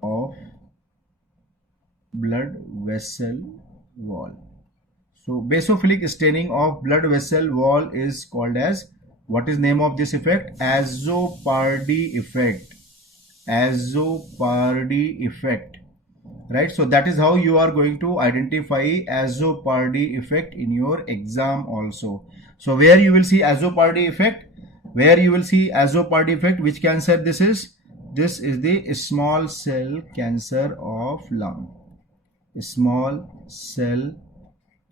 of blood vessel wall. So basophilic staining of blood vessel wall is called as, what is name of this effect? Azopardi effect. Azopardi effect. Right? So that is how you are going to identify Azopardi effect in your exam also. So where you will see Azopardi effect? Where you will see Azopardi effect? Which cancer this is? This is the small cell cancer of lung. Small cell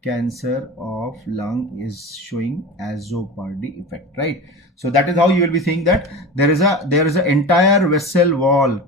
cancer of lung is showing Azopardi effect, right? So that is how you will be seeing that there is a entire vessel wall.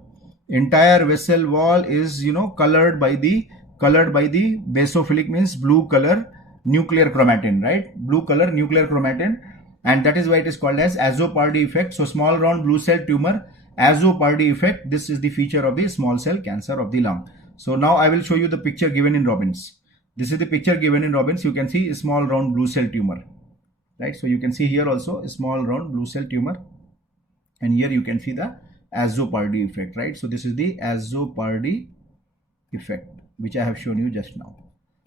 Entire vessel wall is colored by the basophilic, means blue color nuclear chromatin, right? Blue color nuclear chromatin, and that is why it is called as Azopardi effect. So small round blue cell tumor, Azopardi effect. This is the feature of the small cell cancer of the lung. So now I will show you the picture given in Robbins. This is the picture given in Robbins. You can see a small round blue cell tumor, right? So you can see here also a small round blue cell tumor, and here you can see the Azopardi effect, right? So this is the Azopardi effect which I have shown you just now.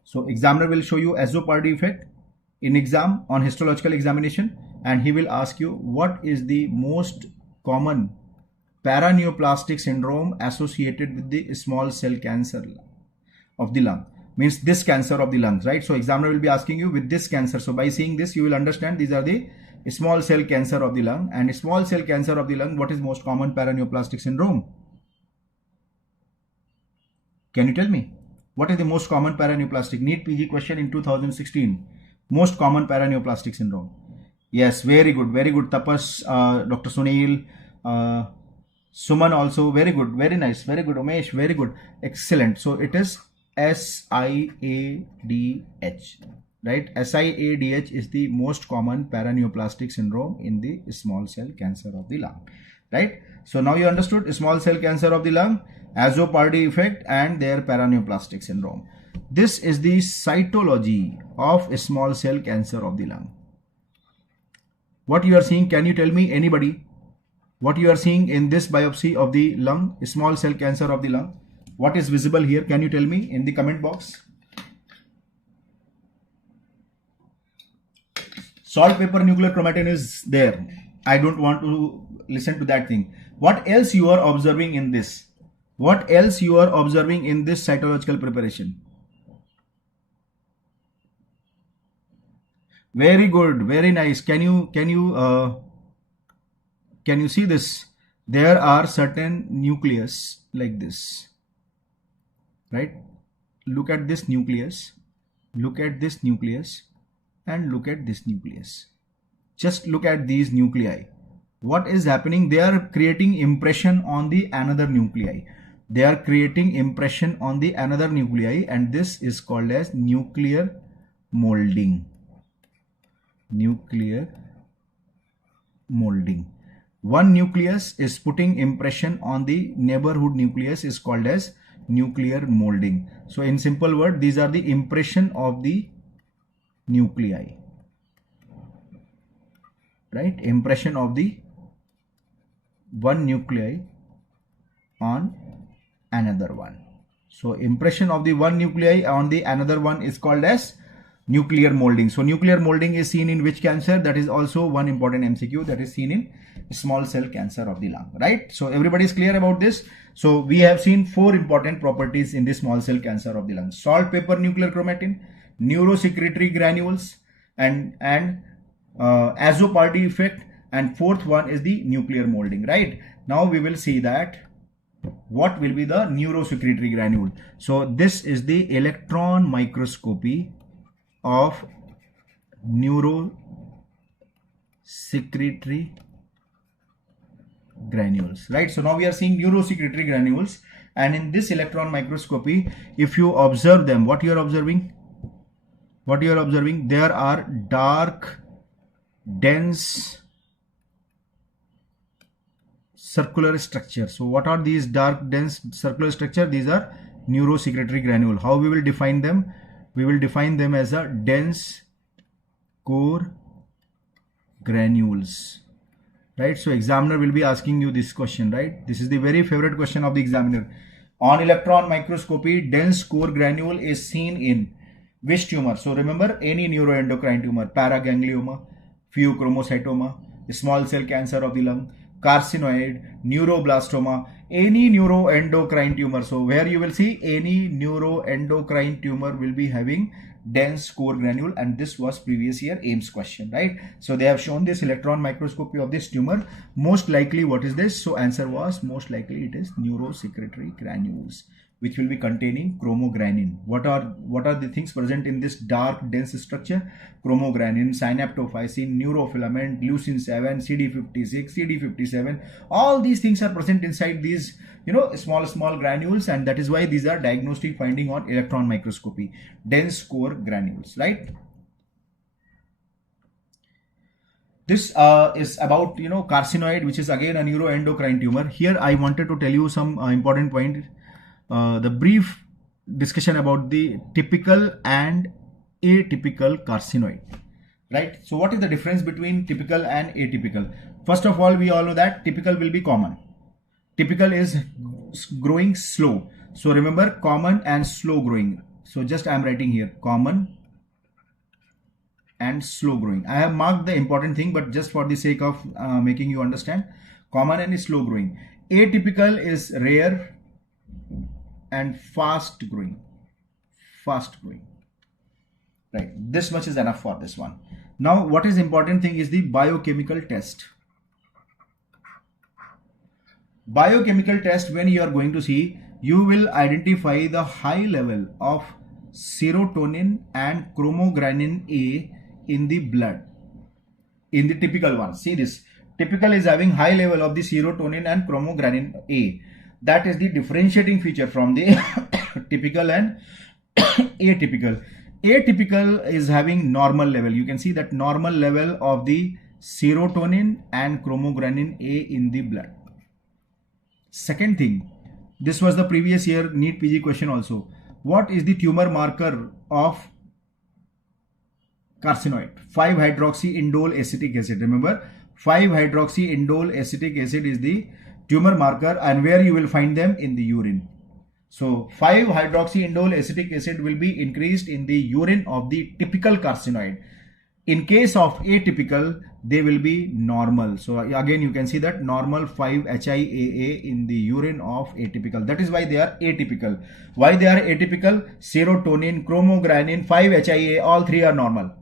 So examiner will show you Azopardi effect in exam on histological examination, and he will ask you what is the most common paraneoplastic syndrome associated with the small cell cancer of the lung. Means this cancer of the lungs, right? So examiner will be asking you with this cancer. So by seeing this, you will understand these are the small cell cancer of the lung. And small cell cancer of the lung, what is most common paraneoplastic syndrome? Can you tell me? What is the most common paraneoplastic? NEET PG question in 2016. Most common paraneoplastic syndrome. Yes, very good, very good. Tapas, Dr. Sunil, Suman also, very good, very nice, very good. Umesh, very good, excellent. So it is SIADH, right? SIADH is the most common paraneoplastic syndrome in the small cell cancer of the lung, right? So now you understood small cell cancer of the lung, Azopardi effect, and their paraneoplastic syndrome. This is the cytology of small cell cancer of the lung. What you are seeing, can you tell me, anybody, what you are seeing in this biopsy of the lung, small cell cancer of the lung? What is visible here? Can you tell me in the comment box? Saltpeter nuclear chromatin is there. I don't want to listen to that thing. What else you are observing in this? What else you are observing in this cytological preparation? Very good, very nice. Can you see this? There are certain nucleus like this. Right? Look at this nucleus, look at this nucleus, and look at this nucleus. Just look at these nuclei. What is happening? They are creating impression on the another nuclei. They are creating impression on the another nuclei, and this is called as nuclear molding. Nuclear molding. One nucleus is putting impression on the neighborhood nucleus is called as nuclear molding. So in simple word, these are the impression of the nuclei, right? Impression of the one nuclei on another one. So impression of the one nuclei on the another one is called as nuclear molding. So nuclear molding is seen in which cancer? That is also one important MCQ that is seen in small cell cancer of the lung, right? So everybody is clear about this. So we have seen 4 important properties in the small cell cancer of the lung: saltpeter nuclear chromatin, neurosecretory granules, and azoparty effect, and fourth one is the nuclear molding, right? Now we will see that what will be the neurosecretory granule. So this is the electron microscopy of neurosecretory granules, right? So now we are seeing neurosecretory granules, and in this electron microscopy, if you observe them, what you are observing? There are dark, dense circular structure. So what are these dark, dense circular structure? These are neurosecretory granule. How we will define them? We will define them as a dense core granules, right? So examiner will be asking you this question, right? This is the very favorite question of the examiner. On electron microscopy, dense core granule is seen in which tumor? So remember, any neuroendocrine tumor, paraganglioma, pheochromocytoma, small cell cancer of the lung, carcinoid, neuroblastoma, any neuroendocrine tumor. So where you will see any neuroendocrine tumor will be having dense core granule, and this was previous year AIMS question, right? So they have shown this electron microscopy of this tumor. Most likely, what is this? So answer was most likely it is neurosecretory granules, which will be containing chromogranin. What are the things present in this dark dense structure? Chromogranin, synaptophysin, neurofilament, leucin 7, CD56, CD57. All these things are present inside these, small granules, and that is why these are diagnostic finding on electron microscopy. Dense core granules, right? This is about carcinoid, which is again a neuroendocrine tumor. Here I wanted to tell you some important point. The brief discussion about the typical and atypical carcinoid, right? So what is the difference between typical and atypical? First of all, we all know that typical will be common. Typical is growing slow. So remember, common and slow growing. So just I am writing here common and slow growing. I have marked the important thing, but just for the sake of making you understand, common and slow growing. Atypical is rare and fast growing, right? This much is enough for this one. Now what is important thing is the biochemical test. Biochemical test, when you are going to see, you will identify the high level of serotonin and chromogranin A in the blood. In the typical one, see this, typical is having high level of the serotonin and chromogranin A. That is the differentiating feature from the typical and atypical. Atypical is having normal level. You can see that normal level of the serotonin and chromogranin A in the blood. Second thing, this was the previous year NEET PG question also. What is the tumor marker of carcinoid? 5-hydroxyindole acetic acid. Remember, 5-hydroxyindole acetic acid is the tumor marker, and where you will find them in the urine. So 5-hydroxyindole acetic acid will be increased in the urine of the typical carcinoid. In case of atypical, they will be normal. So again, you can see that normal 5-HIAA in the urine of atypical. That is why they are atypical. Why they are atypical? Serotonin, chromogranin, 5-HIAA, all three are normal.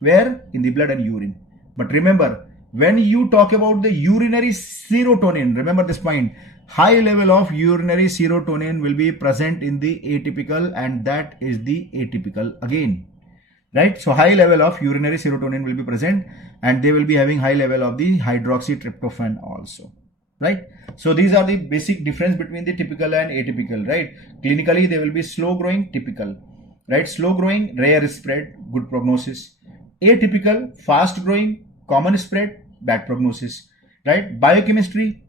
Where? In the blood and urine. But remember, when you talk about the urinary serotonin, remember this point, high level of urinary serotonin will be present in the atypical, and that is the atypical again, right? So high level of urinary serotonin will be present, and they will be having high level of the hydroxytryptophan also, right? So these are the basic difference between the typical and atypical, right? Clinically, they will be slow growing, typical, right? Slow growing, rare spread, good prognosis. Atypical, fast growing, common spread, bad prognosis, right? Biochemistry,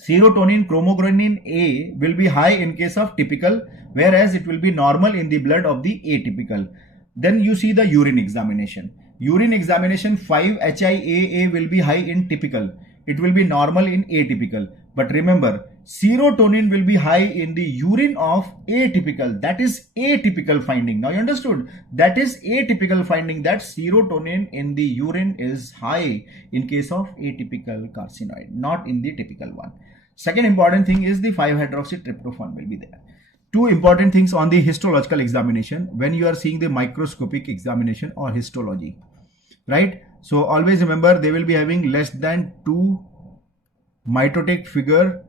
serotonin, chromogranin A will be high in case of typical, whereas it will be normal in the blood of the atypical. Then you see the urine examination. Urine examination, 5-HIAA will be high in typical. It will be normal in atypical. But remember, serotonin will be high in the urine of atypical. That is atypical finding. Now you understood? That is atypical finding, that serotonin in the urine is high in case of atypical carcinoid, not in the typical one. Second important thing is the 5-hydroxytryptophan will be there. two important things on the histological examination when you are seeing the microscopic examination or histology, right? So always remember they will be having less than 2 mitotic figure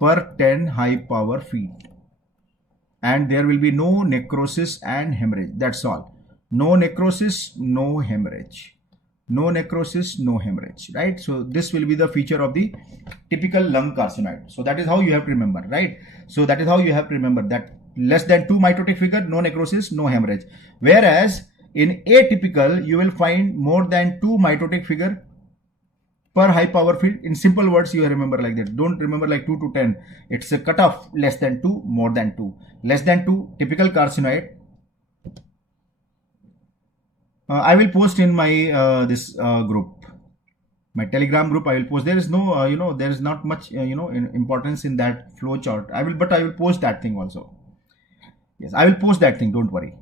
per 10 high power feet, and there will be no necrosis and hemorrhage. That's all. No necrosis, no hemorrhage. No necrosis, no hemorrhage, right? So this will be the feature of the typical lung carcinoid. So that is how you have to remember, right? So that is how you have to remember that less than 2 mitotic figure, no necrosis, no hemorrhage. Whereas in atypical, you will find more than 2 mitotic figure per high power field. In simple words, you remember like that. Don't remember like 2 to 10. It's a cutoff, less than 2, more than 2. Less than 2, typical carcinoid. I will post in my this group, my Telegram group. I will post. There is no, there is not much, importance in that flow chart. I will post that thing also. Yes, I will post that thing. Don't worry.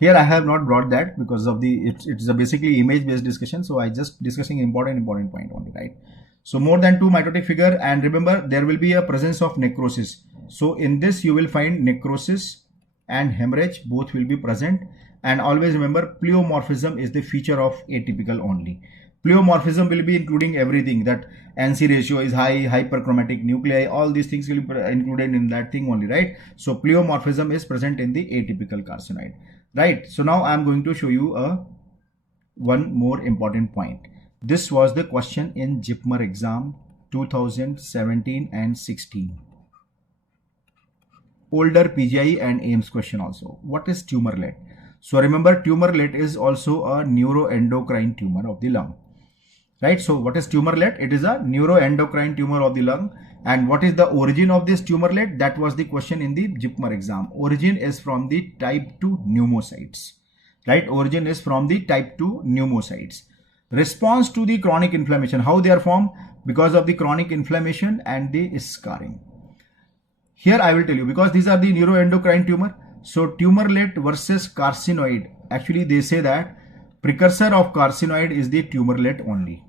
Here I have not brought that because of it's a basically image based discussion. So I just discussing important point only, right? So more than 2 mitotic figure, and remember there will be a presence of necrosis. So in this you will find necrosis and hemorrhage, both will be present. And always remember pleomorphism is the feature of atypical only. Pleomorphism will be including everything, that NC ratio is high, hyperchromatic nuclei, all these things will be included in that thing only, right? So pleomorphism is present in the atypical carcinoid, right? So now I am going to show you one more important point. This was the question in JIPMER exam 2017 and 16. Older PGI and AIMS question also. What is tumorlet? So remember, tumorlet is also a neuroendocrine tumor of the lung, right? So what is tumorlet? It is a neuroendocrine tumor of the lung. And what is the origin of this tumorlet? That was the question in the JIPMER exam. Origin is from the type 2 pneumocytes, right? Origin is from the type 2 pneumocytes. Response to the chronic inflammation. How they are formed? Because of the chronic inflammation and the scarring. Here I will tell you, because these are the neuroendocrine tumor. So tumorlet versus carcinoid. Actually they say that precursor of carcinoid is the tumorlet only.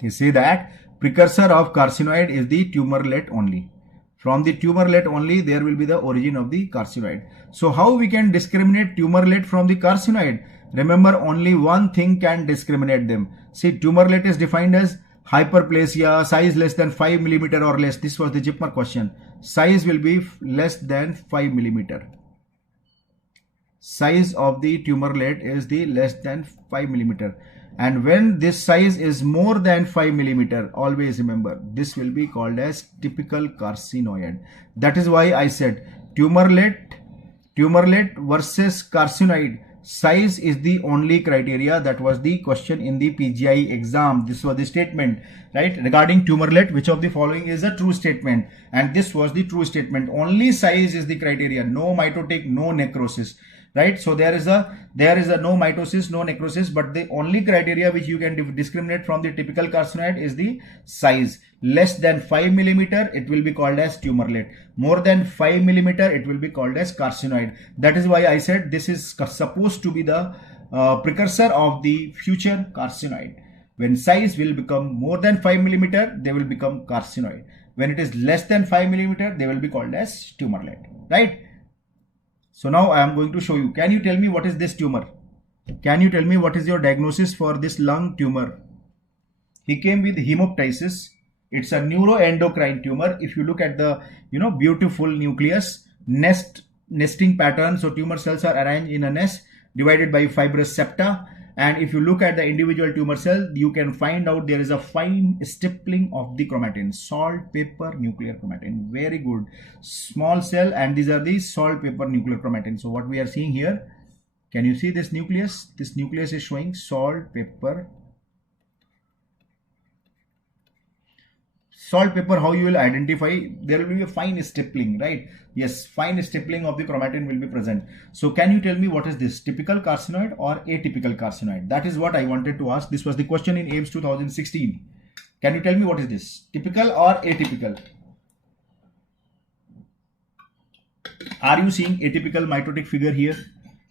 They say that precursor of carcinoid is the tumorlet only. From the tumorlet only there will be the origin of the carcinoid. So how we can discriminate tumorlet from the carcinoid? Remember, only one thing can discriminate them. See, tumorlet is defined as hyperplasia, size less than 5 millimeter or less. This was the JIPMER question. Size will be less than 5 millimeter. Size of the tumorlet is the less than 5 millimeter. And when this size is more than 5 millimeter, always remember, this will be called as typical carcinoid. That is why I said tumorlet versus carcinoid. Size is the only criteria. That was the question in the PGI exam. This was the statement, right? Regarding tumorlet, which of the following is a true statement? And this was the true statement. Only size is the criteria. No mitotic, no necrosis, right? So there is a no mitosis, no necrosis, but the only criteria which you can discriminate from the typical carcinoid is the size. Less than 5 millimeter, it will be called as tumorlet. More than 5 millimeter, it will be called as carcinoid. That is why I said this is supposed to be the precursor of the future carcinoid. When size will become more than 5 millimeter, they will become carcinoid. When it is less than 5 millimeter, they will be called as tumorlet, right? So now I am going to show you. Can you tell me what is this tumor? Can you tell me what is your diagnosis for this lung tumor? He came with hemoptysis. It's a neuroendocrine tumor. If you look at the beautiful nucleus, nesting pattern. So tumor cells are arranged in a nest divided by fibrous septa. And if you look at the individual tumor cell, you can find out there is a fine stippling of the chromatin, salt, pepper, nuclear chromatin. Very good. Small cell, and these are the salt, pepper, nuclear chromatin. So what we are seeing here, can you see this nucleus? This nucleus is showing salt, pepper. Salt, pepper, how you will identify? There will be a fine stippling, right? Yes, fine stippling of the chromatin will be present. So can you tell me what is this? Typical carcinoid or atypical carcinoid? That is what I wanted to ask. This was the question in AIMS 2016. Can you tell me what is this? Typical or atypical? Are you seeing atypical mitotic figure here?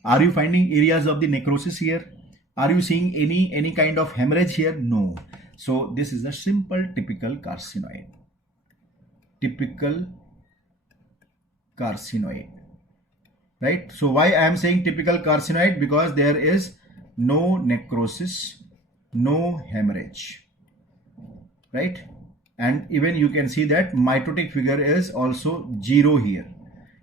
Are you finding areas of the necrosis here? Are you seeing any kind of hemorrhage here? No. So this is a simple typical carcinoid. Typical carcinoid, right? So why I am saying typical carcinoid? Because there is no necrosis, no hemorrhage, right? And even you can see that mitotic figure is also 0 here.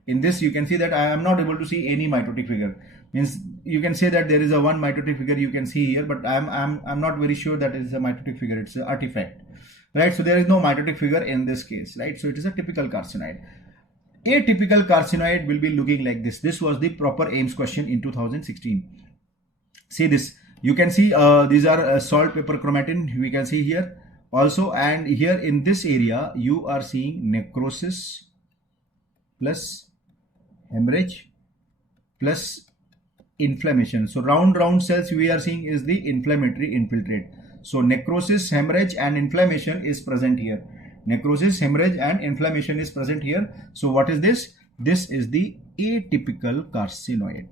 In this you can see that I am not able to see any mitotic figure. Means you can say that there is a one mitotic figure you can see here, but I'm not very sure that it is a mitotic figure. It's an artifact, right? So there is no mitotic figure in this case, right? So it is a typical carcinoid. Atypical carcinoid will be looking like this. This was the proper AIMS question in 2016. See this. You can see these are salt pepper chromatin. We can see here also, and here in this area you are seeing necrosis plus hemorrhage plus inflammation. So round cells we are seeing is the inflammatory infiltrate. So necrosis, hemorrhage and inflammation is present here. Necrosis, hemorrhage and inflammation is present here. So what is this? This is the atypical carcinoid.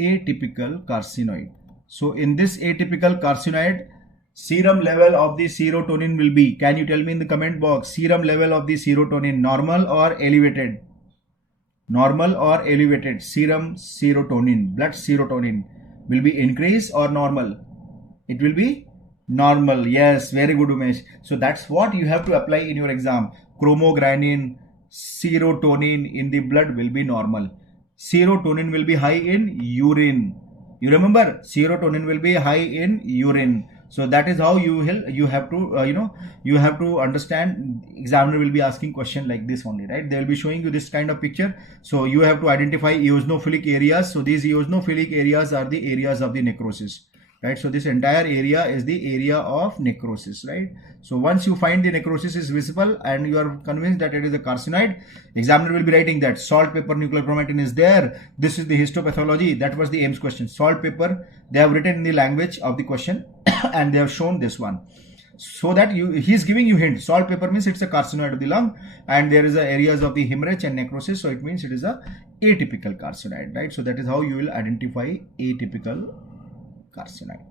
Atypical carcinoid. So in this atypical carcinoid, serum level of the serotonin will be, can you tell me in the comment box, serum level of the serotonin normal or elevated? Normal or elevated? Serum serotonin, blood serotonin will be increased or normal? It will be normal. Yes, very good, Umesh. So that's what you have to apply in your exam. Chromogranin, serotonin in the blood will be normal. Serotonin will be high in urine. You remember, serotonin will be high in urine. So that is how you have to you have to understand. Examiner will be asking question like this only, right? They will be showing you this kind of picture. So you have to identify eosinophilic areas. So these eosinophilic areas are the areas of the necrosis, right? So this entire area is the area of necrosis, right? So once you find the necrosis is visible and you are convinced that it is a carcinoid, examiner will be writing that salt pepper nuclear chromatin is there. This is the histopathology. That was the AIMS question. Salt pepper, they have written in the language of the question and they have shown this one. So that he is giving you hint. Salt pepper means it's a carcinoid of the lung and there is a areas of the hemorrhage and necrosis. So it means it is a atypical carcinoid, right? So that is how you will identify atypical carcinoid,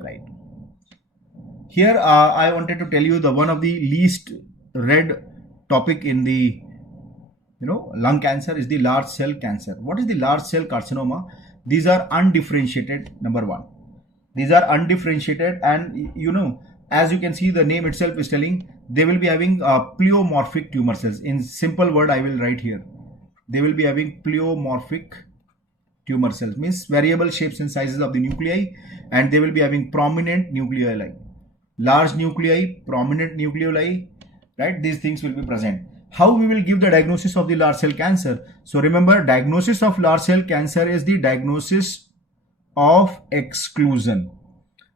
right? Here I wanted to tell you the one of the least read topic in the lung cancer is the large cell cancer. What is the large cell carcinoma? These are undifferentiated. Number one, these are undifferentiated, and as you can see, the name itself is telling they will be having pleomorphic tumor cells. In simple word I will write here, they will be having pleomorphic tumor cells, means variable shapes and sizes of the nuclei, and they will be having prominent nuclei, large nuclei, prominent nuclei, right? These things will be present. How we will give the diagnosis of the large cell cancer? So remember, diagnosis of large cell cancer is the diagnosis of exclusion.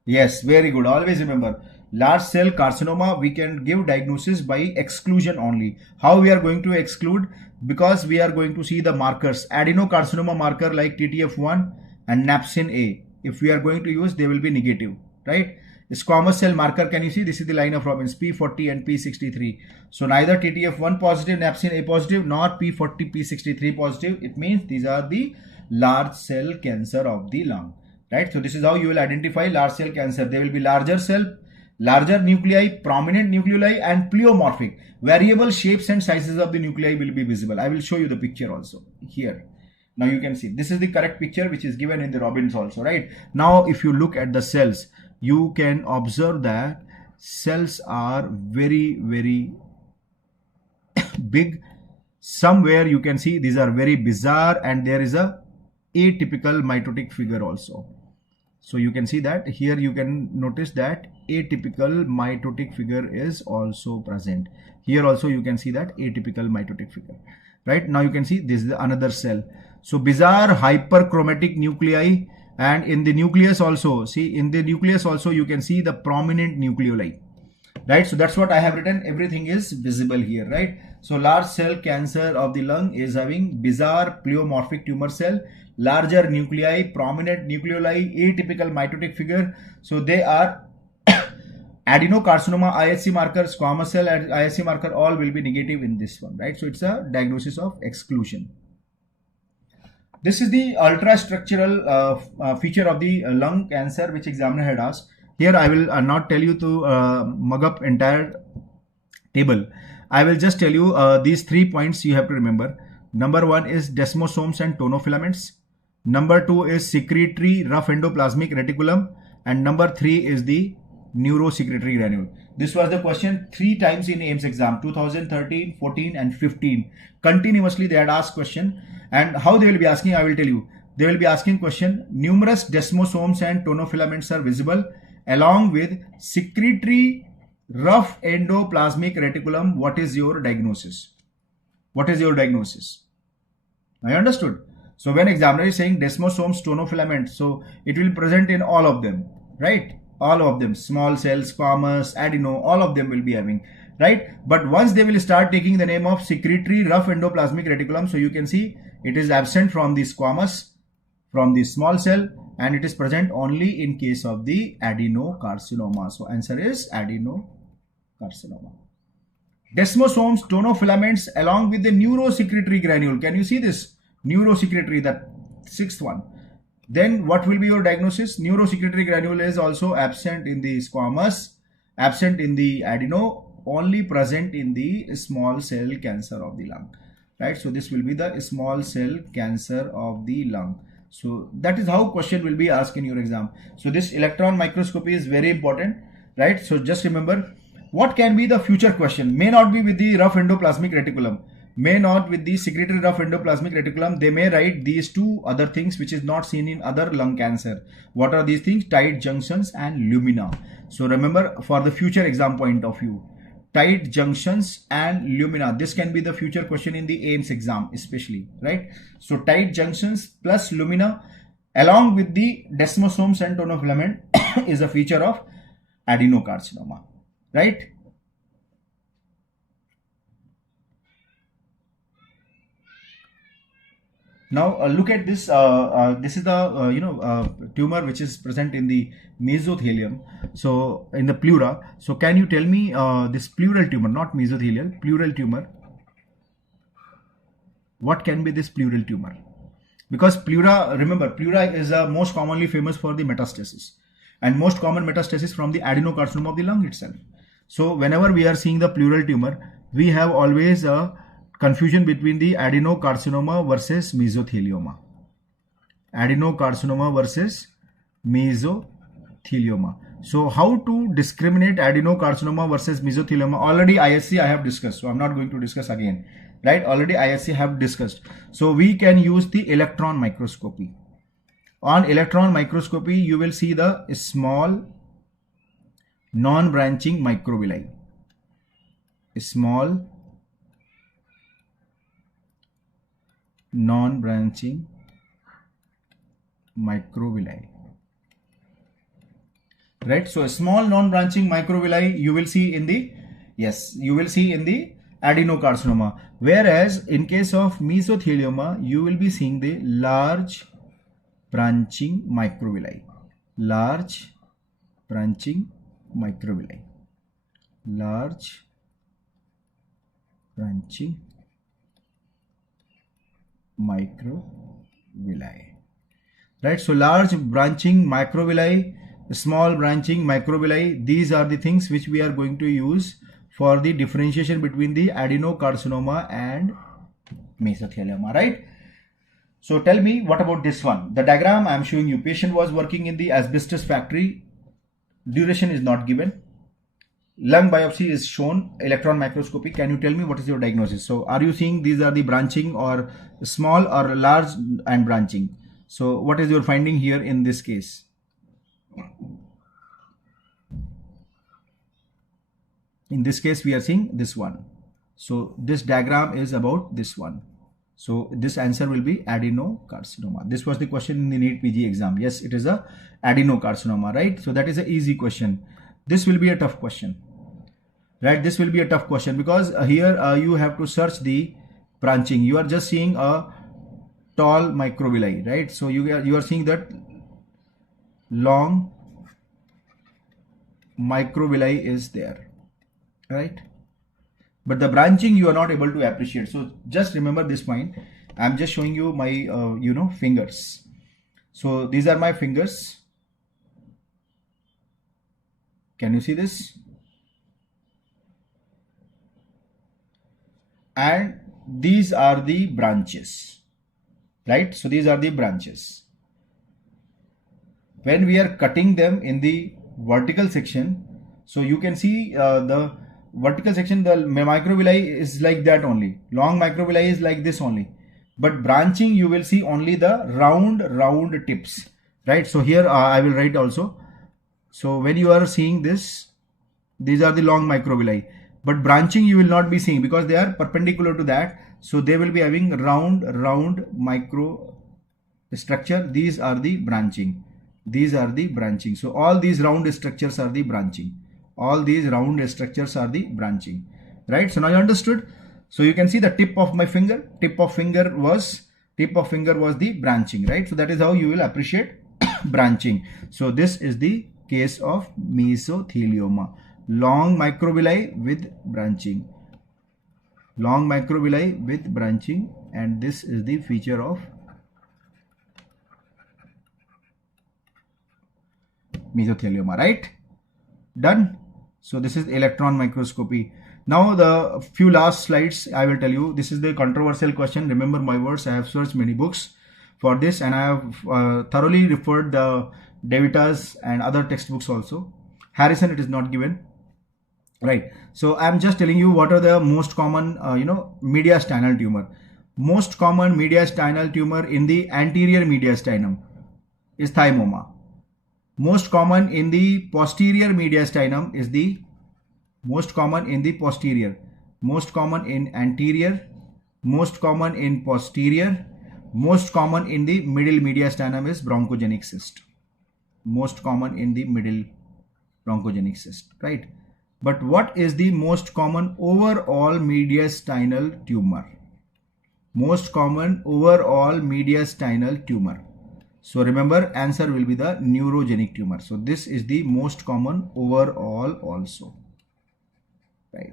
Yes, very good. Always remember, large cell carcinoma we can give diagnosis by exclusion only. How we are going to exclude? Because we are going to see the markers, adenocarcinoma marker like TTF1 and napsin A. If we are going to use, they will be negative, right? Squamous cell marker, can you see? This is the line of Robbins, P40 and P63. So neither TTF1 positive, napsin A positive, nor P40, P63 positive. It means these are the large cell cancer of the lung, right? So this is how you will identify large cell cancer. They will be larger cell, larger nuclei, prominent nuclei, and pleomorphic. Variable shapes and sizes of the nuclei will be visible. I will show you the picture also here. Now you can see this is the correct picture which is given in the Robbins also, right? Now if you look at the cells, you can observe that cells are very, very big. Somewhere you can see these are very bizarre, and there is a atypical mitotic figure also. So you can see that here you can notice that atypical mitotic figure is also present. Here also you can see that atypical mitotic figure, right? Now you can see this is another cell. So bizarre hyperchromatic nuclei, and in the nucleus also, see in the nucleus also you can see the prominent nucleoli, right? So that's what I have written. Everything is visible here, right? So large cell cancer of the lung is having bizarre pleomorphic tumor cell, larger nuclei, prominent nucleoli, atypical mitotic figure. So they are adenocarcinoma IHC marker, squamous cell IHC marker, all will be negative in this one, right? So it's a diagnosis of exclusion. This is the ultrastructural feature of the lung cancer which examiner had asked. Here I will not tell you to mug up entire table. I will just tell you these 3 points you have to remember. Number 1 is desmosomes and tonofilaments. Number 2 is secretory rough endoplasmic reticulum. And number 3 is the neurosecretory granule. This was the question 3 times in AIMS exam, 2013, 14 and 15. Continuously they had asked question. And how they will be asking, I will tell you. They will be asking question, numerous desmosomes and tonofilaments are visible along with secretory rough endoplasmic reticulum. What is your diagnosis? What is your diagnosis? I understood. So when examiner is saying desmosomes, tonofilaments, so it will present in all of them, right? All of them, small cells, squamous, adeno, all of them will be having, right? But once they will start taking the name of secretory rough endoplasmic reticulum, so you can see it is absent from the squamous, from the small cell, and it is present only in case of the adenocarcinoma. So answer is adenocarcinoma. Desmosomes, tonofilaments along with the neurosecretory granule. Can you see this? Neurosecretory, the 6th one. Then what will be your diagnosis? Neurosecretory granule is also absent in the squamous, absent in the adeno, only present in the small cell cancer of the lung. Right? So this will be the small cell cancer of the lung. So that is how question will be asked in your exam. So this electron microscopy is very important, right? So just remember, what can be the future question? May not be with the rough endoplasmic reticulum, may not with the secretory rough endoplasmic reticulum. They may write these 2 other things which is not seen in other lung cancer. What are these things? Tight junctions and lumina. So remember, for the future exam point of view, tight junctions and lumina. This can be the future question in the AIMS exam especially, right? So tight junctions plus lumina along with the desmosomes and tonofilament is a feature of adenocarcinoma, right? Now look at this. This is the tumor which is present in the mesothelium. So in the pleura. So can you tell me this pleural tumor, not mesothelial, pleural tumor? What can be this pleural tumor? Because pleura, remember, pleura is most commonly famous for the metastasis, and most common metastasis from the adenocarcinoma of the lung itself. So whenever we are seeing the pleural tumor, we have always a confusion between the adenocarcinoma versus mesothelioma. Adenocarcinoma versus mesothelioma. So how to discriminate adenocarcinoma versus mesothelioma? Already ISC I have discussed, so I'm not going to discuss again, right? Already ISC have discussed. So we can use the electron microscopy. On electron microscopy, you will see the small non-branching microvilli. Small non-branching microvilli, right? So a small non-branching microvilli you will see in the, yes, you will see in the adenocarcinoma, whereas in case of mesothelioma you will be seeing the large branching microvilli, large branching microvilli, large branching microvilli, right? So large branching microvilli, small branching microvilli, these are the things which we are going to use for the differentiation between the adenocarcinoma and mesothelioma, right? So tell me, what about this one? The diagram I am showing you, patient was working in the asbestos factory, duration is not given, lung biopsy is shown, electron microscopy. Can you tell me what is your diagnosis? So are you seeing these are the branching or small or large and branching? So what is your finding here in this case? In this case we are seeing this one. So this diagram is about this one. So this answer will be adenocarcinoma. This was the question in the NEET PG exam. Yes, it is a adenocarcinoma, right? So that is an easy question. This will be a tough question, right? This will be a tough question because here you have to search the branching. You are just seeing a tall microvilli, right? So you are seeing that long microvilli is there, right? But the branching you are not able to appreciate. So just remember this point. I'm just showing you my fingers. So these are my fingers. Can you see this? and these are the branches, right? So these are the branches. When we are cutting them in the vertical section, so you can see the vertical section, the microvilli is like that only. Long microvilli is like this only. But branching, you will see only the round tips, right? So here I will write also. So when you are seeing this, these are the long microvilli. But branching you will not be seeing because they are perpendicular to that. So they will be having round micro structure. These are the branching. These are the branching. So all these round structures are the branching. All these round structures are the branching, right? So now you understood. So you can see the tip of my finger. Tip of finger was the branching, right? So that is how you will appreciate branching. So this is the case of mesothelioma. Long microvilli with branching. Long microvilli with branching, and this is the feature of mesothelioma, right? Done. So this is electron microscopy. Now the few last slides I will tell you. This is the controversial question. Remember my words. I have searched many books for this, and I have thoroughly referred the Devitas and other textbooks also. Harrison, it is not given, right? So I'm just telling you what are the most common mediastinal tumor. Most common mediastinal tumor in the anterior mediastinum is thymoma. Most common in the posterior mediastinum is the most common in the posterior, most common in anterior, most common in posterior, most common in the middle mediastinum is bronchogenic cyst. Most common in the middle bronchogenic cyst, right? But what is the most common overall mediastinal tumor? Most common overall mediastinal tumor. So remember, answer will be the neurogenic tumor. So this is the most common overall also, right?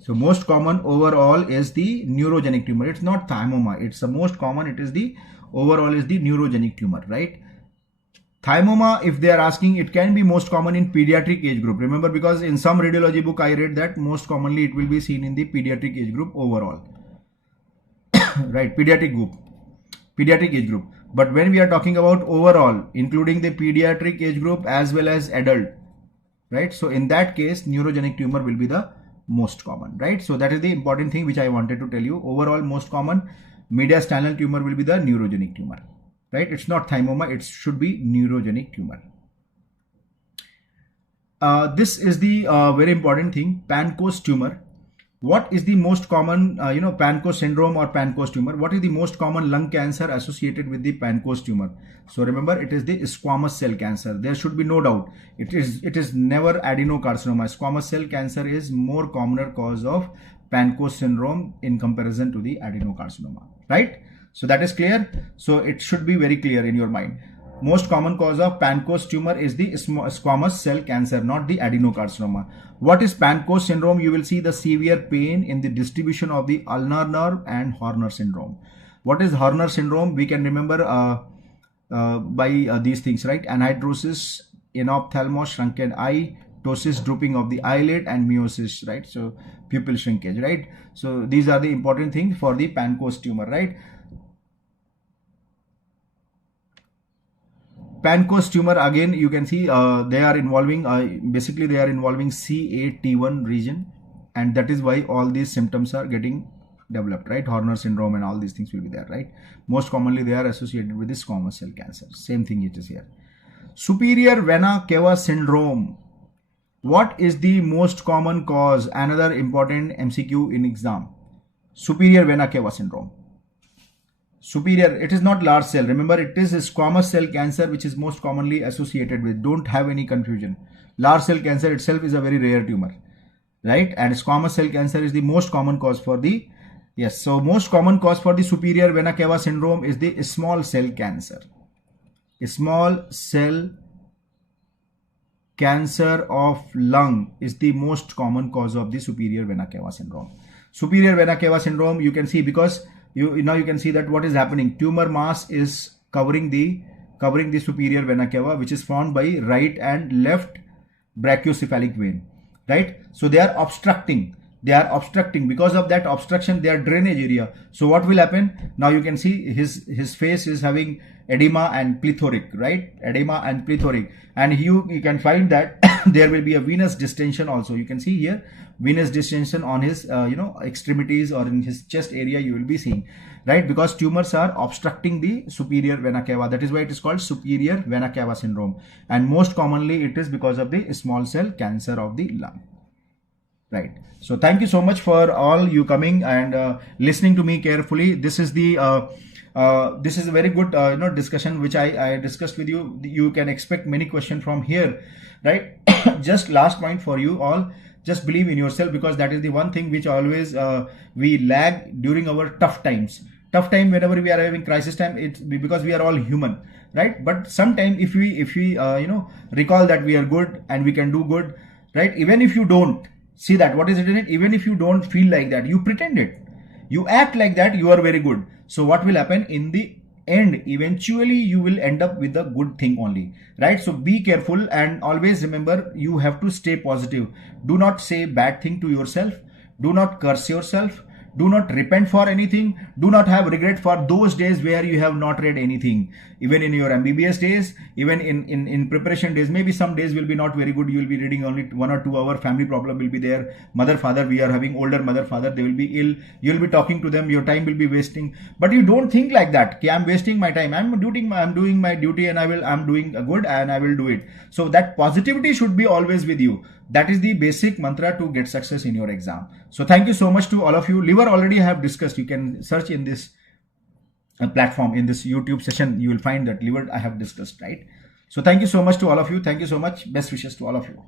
So most common overall is the neurogenic tumor. It's not thymoma. It's the most common. It is the overall is the neurogenic tumor, right? Thymoma, if they are asking, it can be most common in pediatric age group. Remember, because in some radiology book I read that most commonly it will be seen in the pediatric age group overall, right? Pediatric age group. But when we are talking about overall, including the pediatric age group as well as adult, right? So in that case, neurogenic tumor will be the most common, right? So that is the important thing which I wanted to tell you. Overall, most common mediastinal tumor will be the neurogenic tumor, right? It's not thymoma, it should be neurogenic tumor. This is the very important thing, Pancoast tumor. What is the most common, Pancoast syndrome or Pancoast tumor? What is the most common lung cancer associated with the Pancoast tumor? So remember, it is the squamous cell cancer. There should be no doubt. It is never adenocarcinoma. Squamous cell cancer is more commoner cause of Pancoast syndrome in comparison to the adenocarcinoma, right? So that is clear. So it should be very clear in your mind. Most common cause of Pancoast tumor is the squamous cell cancer, not the adenocarcinoma. What is Pancoast syndrome? You will see the severe pain in the distribution of the ulnar nerve and Horner syndrome. What is Horner syndrome? We can remember by these things, right? Anhidrosis, enophthalmos, shrunken eye, ptosis, drooping of the eyelid, and meiosis, right? So pupil shrinkage, right? So these are the important things for the Pancoast tumor, right? Pancoast tumor, again you can see they are involving basically they are involving C8T1 region, and that is why all these symptoms are getting developed, right? Horner syndrome and all these things will be there, right? Most commonly they are associated with the squamous cell cancer. Same thing it is here. Superior vena cava syndrome. What is the most common cause? Another important MCQ in exam. Superior vena cava syndrome. Superior, it is not large cell. Remember, it is a squamous cell cancer which is most commonly associated with. Don't have any confusion. Large cell cancer itself is a very rare tumor, right? And squamous cell cancer is the most common cause for the, yes. So most common cause for the superior vena cava syndrome is the small cell cancer. Small cell cancer of lung is the most common cause of the superior vena cava syndrome. Superior vena cava syndrome, you can see, because now you can see that what is happening. Tumor mass is covering the superior vena cava, which is formed by right and left brachiocephalic vein, right? So they are obstructing. they are obstructing. Because of that obstruction, their drainage area. So what will happen? Now you can see his face is having edema and plethoric, right? Edema and plethoric. And you can find that there will be a venous distension also. You can see here venous distension on his extremities or in his chest area you will be seeing, right? Because tumors are obstructing the superior vena cava. That is why it is called superior vena cava syndrome. And most commonly it is because of the small cell cancer of the lung. Right. So thank you so much for all you coming and listening to me carefully. This is the this is a very good discussion which I discussed with you. You can expect many questions from here, right? Just last point for you all. Just believe in yourself, because that is the one thing which always we lag during our tough times. Tough time, whenever we are having crisis time, it's because we are all human, right? But sometimes if we recall that we are good and we can do good, right? Even if you don't see that, what is it in it? Even if you don't feel like that, you pretend it. You act like that you are very good. So what will happen in the end? Eventually you will end up with a good thing only, right? So be careful and always remember, you have to stay positive. Do not say bad thing to yourself. Do not curse yourself. Do not repent for anything. Do not have regret for those days where you have not read anything. Even in your MBBS days, even in preparation days, maybe some days will be not very good. You will be reading only 1 or 2 hours. Family problem will be there. Mother, father, we are having older mother, father, they will be ill. You will be talking to them. Your time will be wasting. But you don't think like that. Okay, I'm wasting my time. I'm doing my duty, and I'm doing good and I will do it. So that positivity should be always with you. That is the basic mantra to get success in your exam. So thank you so much to all of you. Liver already I have discussed. You can search in this platform, in this YouTube session. You will find that liver I have discussed, right? So thank you so much to all of you. Thank you so much. Best wishes to all of you.